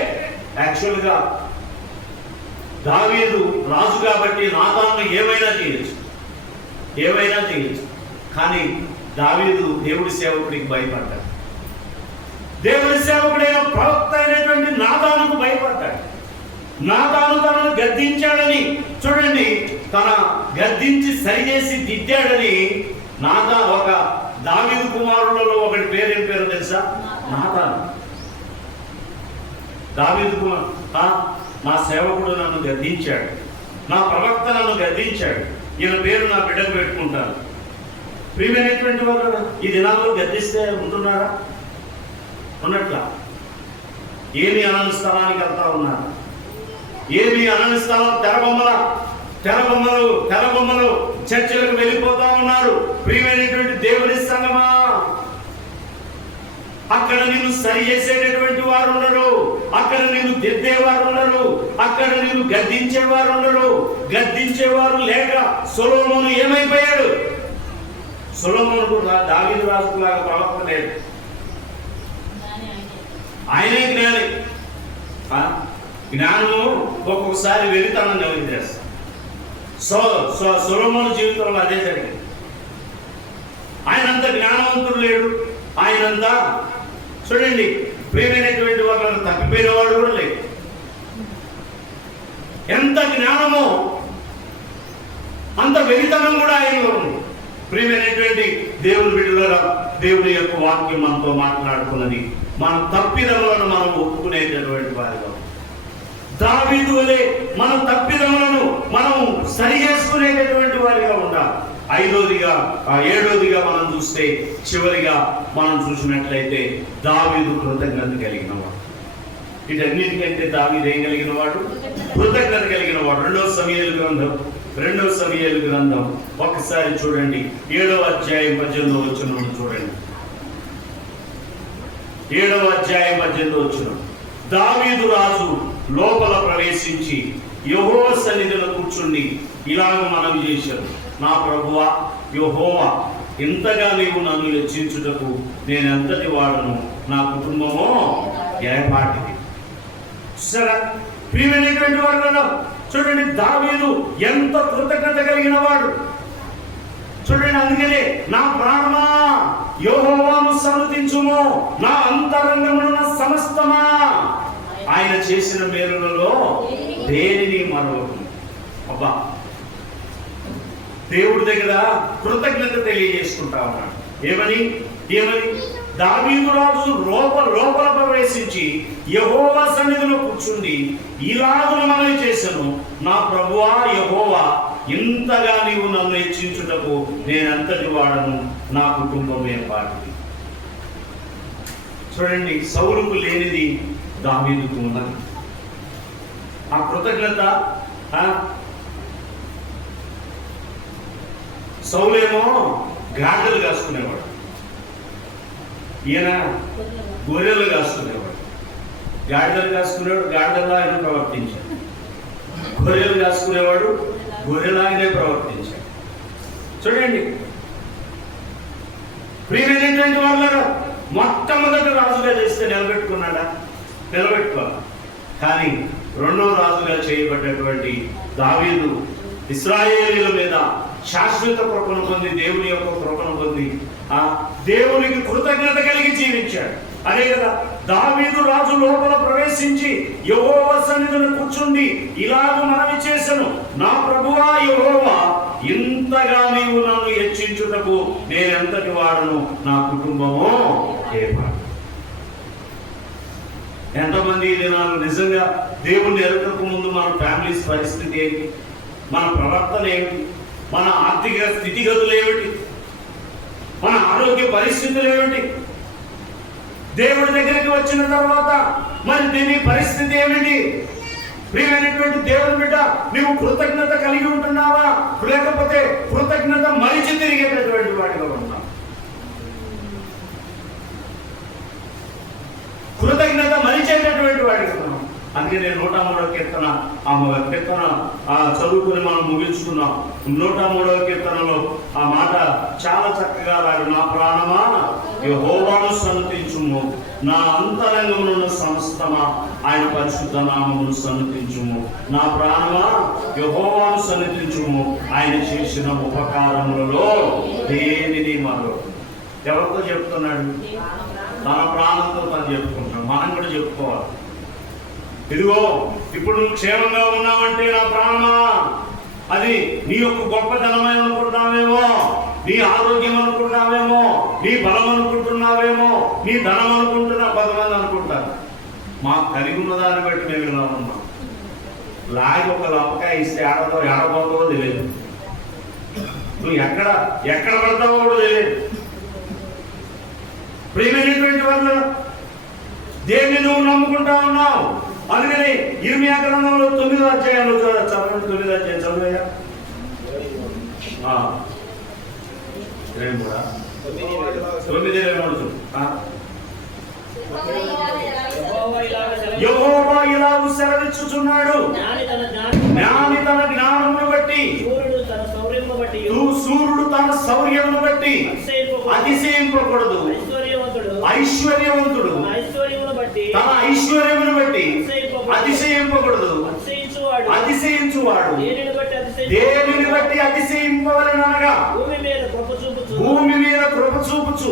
యాక్చువల్ గా దావీదు రాజు కాబట్టి నాతాను ఏమైనా చేయొచ్చు, కానీ దావీదు దేవుడి సేవకుడికి భయపడ్డాడు. దేవుని సేవకుడైన ప్రవక్త అయినటువంటి నాతానుకు భయపడ్డాడు. నాతాను తనను గద్దించాడని, చూడండి, తన గద్దించి సరిచేసి దిద్దాడని ఒక దావీదు కుమారులలో ఒకటి పేరేం పేరు తెలుసా? నాతాను. దావీదు కుమారు, నా సేవకుడు నన్ను గద్దించాడు, నా ప్రవక్త నన్ను గద్దించాడు, ఈయన పేరు నా బిడ్డకు పెట్టుకుంటాను. ప్రియమైనటువంటి వారు, ఈ దినాల్లో గద్దిస్తే ఉంటున్నారా? ఉన్నట్లా. ఏమి అనని స్థలానికి వెళ్తా ఉన్నారు, ఏమి అనని స్థలం తెరబొమ్మలు చర్చలకు వెళ్ళిపోతా ఉన్నారు. ప్రియమైనటువంటి దేవుని సంగమా, అక్కడ నిన్ను సరి చేసేటటువంటి వారు ఉండరు, అక్కడ నిన్ను దిద్దేవారు ఉండరు, అక్కడ నిన్ను గద్దించేవారు ఉండరు. గద్దించేవారు లేక సొలొమోను ఏమైపోయాడు? సొలొమోనుకు దావీదు రాజులాగా ప్రవక్త లేదు, ఆయనే జ్ఞాని. జ్ఞానము ఒక్కొక్కసారి వెలితనాన్ని వదిలేస్తాం. సొలొమోను జీవితంలో అదే జరిగింది. ఆయనంత జ్ఞానవంతుడు లేడు, ఆయనంతా చూడండి ప్రియమైనటువంటి వాళ్ళను తప్పిపోయిన వాడు కూడా లేడు. ఎంత జ్ఞానమో అంత వెలితనం కూడా ఆయనలో ఉంది. ప్రియమైనటువంటి దేవుని బిడ్డలారా, దేవుని యొక్క వాక్యం మనతో మాట్లాడుతున్నది, మన తప్పిదములను మనం ఒప్పుకునేటటువంటి వారిలో. దావీదు వలె మన తప్పిదములను మనం సరి చేసుకునేటటువంటి వారిగా ఉండాలి. 7వదిగా మనం చూస్తే, చివరిగా మనం చూసినట్లయితే దావీదు కృతజ్ఞత కలిగిన వాడు. వీటన్నిటికంటే దావీదు ఏం కలిగిన వాడు? కృతజ్ఞత కలిగిన వాడు. 2వ సమూయేలు గ్రంథం ఒక్కసారి చూడండి, 7వ అధ్యాయం 18వ వచనం చూడండి. 7వ అధ్యాయం 18వ వచనం. దావీదు రాజు లోపల ప్రవేశించి యెహోవా సన్నిధిలో కూర్చుండి ఇలాగ మనవి చేశాడు, నా ప్రభువా యెహోవా, ఇంతగా నీవు నన్ను హెచ్చించుటకు నేనెంతటి వాడను, నా కుటుంబమో ఏపాటిది. సరే, ప్రియమైనటువంటి వాడు చూడండి, దావీదు ఎంత కృతజ్ఞత కలిగిన వాడు. చూడండి, అందుకనే నా ప్రాణమా యెహోవాను సన్నుతించుము, నా అంతరంగమున సమస్తమా ఆయన చేసిన మేలులలో దేనిని మరవకు. అబ్బా, దేవుడి దగ్గర కృతజ్ఞత తెలియజేసుకుంటా ఉన్నాడు. ఏమని దావీదు రాజు లోపల ప్రవేశించి యెహోవా సన్నిధిలో కూర్చుండి ఇలాగున మనవి చేశాను, నా ప్రభువా యెహోవా, ఇంతగా నీవు నన్ను హెచ్చించుటకు నేనంతటి వాడను, నా కుటుంబం ఏర్పాటు. చూడండి, సౌలుకు లేనిది దావీదుకు ఉన్నది. ఆ కృతజ్ఞత. సౌలేమో గాడిదలు కాసుకునేవాడు, ఈయన గొర్రెలు కాసుకునేవాడు. గాడిదలు కాసుకునేవాడు, గాడిదలా ఆయన ప్రవర్తించాడు. గొర్రెలు కాసుకునేవాడు, గొర్రెలాగానే ప్రవర్తించాడు. చూడండి, ప్రియమైనటువంటి వాళ్ళను మొట్టమొదటి రాజుగా చేస్తే నిలబెట్టుకున్నాడా? నిలబెట్టుకోవాలి. కానీ రెండో రాజుగా చేయబడ్డటువంటి దావీదు ఇశ్రాయేలీయుల మీద శాశ్వత కృపను పొంది, దేవుని యొక్క కృపను పొంది ఆ దేవునికి కృతజ్ఞత కలిగి జీవించాడు. అదే కదా, దావీదు రాజు లోపల ప్రవేశించి యెహోవా సన్నిధిలో కూర్చుండి ఇలాగ మనవి చేసెను, నా ప్రభువా యెహోవా, ఇంతగా నీవు నన్ను హెచ్చించుటకు నేనెంతటి వాడను, నా కుటుంబము ఏర్పాటు. ఎంతమంది దినాలు నిజంగా దేవుణ్ణి ఎరగక ముందు మన ఫ్యామిలీస్ పరిస్థితి ఏంటి, మన ప్రవర్తన ఏమిటి, మన ఆర్థిక స్థితిగతులు ఏమిటి, మన ఆరోగ్య పరిస్థితులు ఏమిటి, దేవుడి దగ్గరికి వచ్చిన తర్వాత మరి దీని పరిస్థితి ఏమిటి? ప్రియమైనటువంటి దేవుని బిడ్డ, నీవు కృతజ్ఞత కలిగి ఉంటున్నావా, లేకపోతే కృతజ్ఞత మరిచి తిరిగేటటువంటి వాడిగా ఉన్నావు? కృతజ్ఞత మరిచేటటువంటి వాడిగా ఉన్నావు. అందుకే నేను 103వ కీర్తన చదువుకుని మనం ముగించుకున్నాం. 103వ కీర్తనలో ఆ మాట చాలా చక్కగా రాడు, నా ప్రాణమా యెహోవాను సన్నుతించుము, నా అంతరంగమున సమస్తమా ఆయన పరిశుద్ధ నామమును సన్నుతించుము, నా ప్రాణమా యెహోవాను సన్నుతించుము, ఆయన చేసిన ఉపకారములలో దేనిని మరో. ఎవరితో చెప్తున్నాడు? తన ప్రాణంతో తను చెప్పుకుంటున్నాడు. మనం కూడా చెప్పుకోవాలి. ఇదిగో ఇప్పుడు నువ్వు క్షేమంగా ఉన్నావంటే నా ప్రాణమా, అది నీ యొక్క గొప్పతనమే అనుకుంటున్నావేమో, నీ ఆరోగ్యం అనుకుంటున్నావేమో, నీ బలం అనుకుంటున్నావేమో, నీ ధనం అనుకుంటున్నా. 10 మంది అనుకుంటారు. మాకు కలిగి ఉన్న దాన్ని బట్టి మేము ఇలా ఉన్నాం. లాగి ఒక లపకాయ ఇస్తే ఆడబోతావో తెలియదు, నువ్వు ఎక్కడ పడతావో కూడా తెలియదు. ప్రియమైనటువంటి వాళ్ళు, దేన్ని నువ్వు నమ్ముకుంటా ఉన్నావు? అందుకని ఇర్మియా గ్రంథంలో 9వ అధ్యాయంలో చదవండి. 9వ అధ్యాయం చదువయ్యా. 9:23 యెహోవా ఇలాగు సెలవిచ్చుచున్నాడు, జ్ఞాని తన జ్ఞానమును బట్టి, సూర్యుడు తన శౌర్యమును బట్టి అతిశయింపకూడదు, ఐశ్వర్యవంతుడు తన ఐశ్వర్యమును బట్టి అతిశయింపకూడదు, అతిశయించువాడు దేనిని బట్టి అతిశయింపవలెననగా భూమి మీద కృప చూపుచు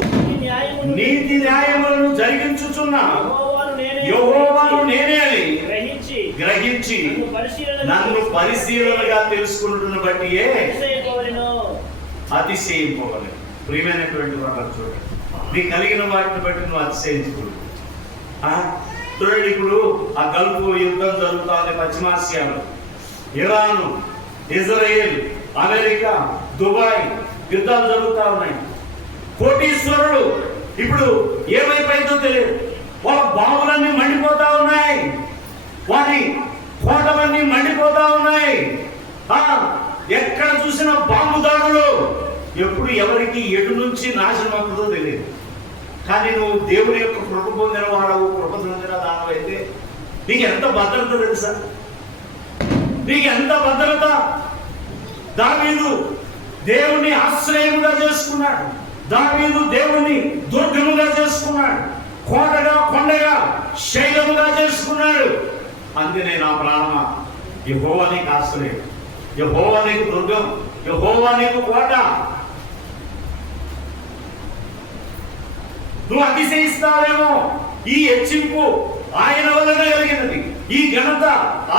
నీతి న్యాయములను జరిగించుచున్న యెహోవాను నేనే అని గ్రహించి నన్ను పరిశీలనగా తెలుసుకున్నట్టును బట్టి అతిశయింపవలెను. ప్రియమైనటువంటి వాళ్ళు చూడండి, నీ కలిగిన వాటిని బట్టి నువ్వు అతిశయించకూడదు. చూడండి, ఇప్పుడు ఆ గల్ఫ్ యుద్ధం జరుగుతుంది, పశ్చిమాసియాలో ఇరాన్, ఇజ్రాయెల్, అమెరికా, దుబాయ్ యుద్ధాలు జరుగుతూ ఉన్నాయి. కోటీశ్వరులు ఇప్పుడు ఏమైపోయిందో తెలియదు. వాళ్ళ బావులన్నీ మండిపోతా ఉన్నాయి, వారి కోటలన్నీ మండిపోతా ఉన్నాయి. ఎక్కడ చూసిన బాంబు దాడులు. ఎప్పుడు ఎవరికి ఎటు నుంచి నాశనం అవుతుందో తెలియదు. కానీ నువ్వు దేవుని యొక్క కృప పొందిన వాడవు, కృప పొందిన దానవైతే నీకు ఎంత భద్రత తెలుసా? నీకు ఎంత భద్రత? దావీదు దేవుని ఆశ్రయముగా చేసుకున్నాడు, దావీదు దేవుని దుర్గముగా చేసుకున్నాడు, కోటగా కొండగా శైలముగా చేసుకున్నాడు. అందుకనే నా ప్రాణమా యెహోవా నీకు ఆశ్రయం, యెహోవా నీకు దుర్గం, యెహోవా నీకు కోట. నువ్వు అతిశయిస్తావేమో. ఈ హెచ్చింపు ఆయన వలన కలిగినది, ఈ ఘనత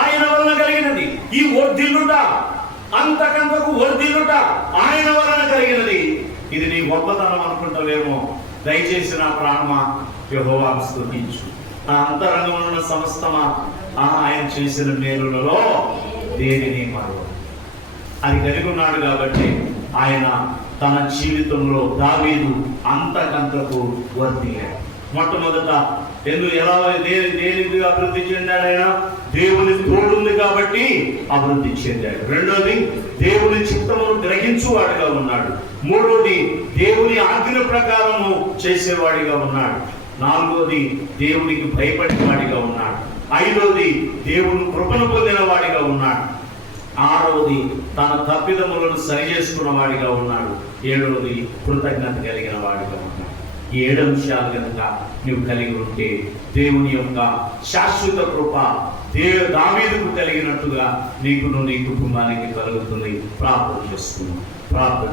ఆయన వలన కలిగినది, ఈ వర్ధిల్లుట అంతకంతకు వర్ధిల్లుట ఆయన వలన కలిగినది. ఇది నీ గొప్పతనం అనుకుంటావేమో. దయచేసి నా ప్రాణమా యెహోవాను స్తుతించు. ఆ అంతరంగంలో ఉన్న సమస్తమా ఆయన చేసిన మేలులలో దేనిని మరో అది కలిగి ఉన్నాడు కాబట్టి ఆయన తన జీవితంలో దావీదు అంతకంతకు వర్ధిల్లాడు. మొట్టమొదట ఎలా దేనికి అభివృద్ధి చెందాడు? ఆయన దేవుని తోడుంది కాబట్టి అభివృద్ధి చెందాడు. రెండోది, దేవుని చిత్తమును గ్రహించువాడిగా ఉన్నాడు. మూడోది, దేవుని ఆజ్ఞ ప్రకారము చేసేవాడిగా ఉన్నాడు. నాలుగోది, దేవునికి భయపడేవాడిగా ఉన్నాడు. ఐదోది, దేవుని కృపను పొందిన వాడిగా ఉన్నాడు. ఆరవది, తన తప్పిదములను సరి చేసుకున్న వాడిగా ఉన్నాడు. ఏడవది, కృతజ్ఞత కలిగిన వాడిగా ఉన్నాడు. ఈ 7 అంశాలు కనుక నువ్వు కలిగి ఉంటే దేవుని యొక్క శాశ్వత కృప దావీదుకు కలిగినట్టుగా నీకును నీ కుటుంబానికి కలుగుతుంది. ప్రార్థన చేస్తున్నాం. ప్రార్థన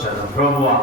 చేద్దాం. ప్రభువా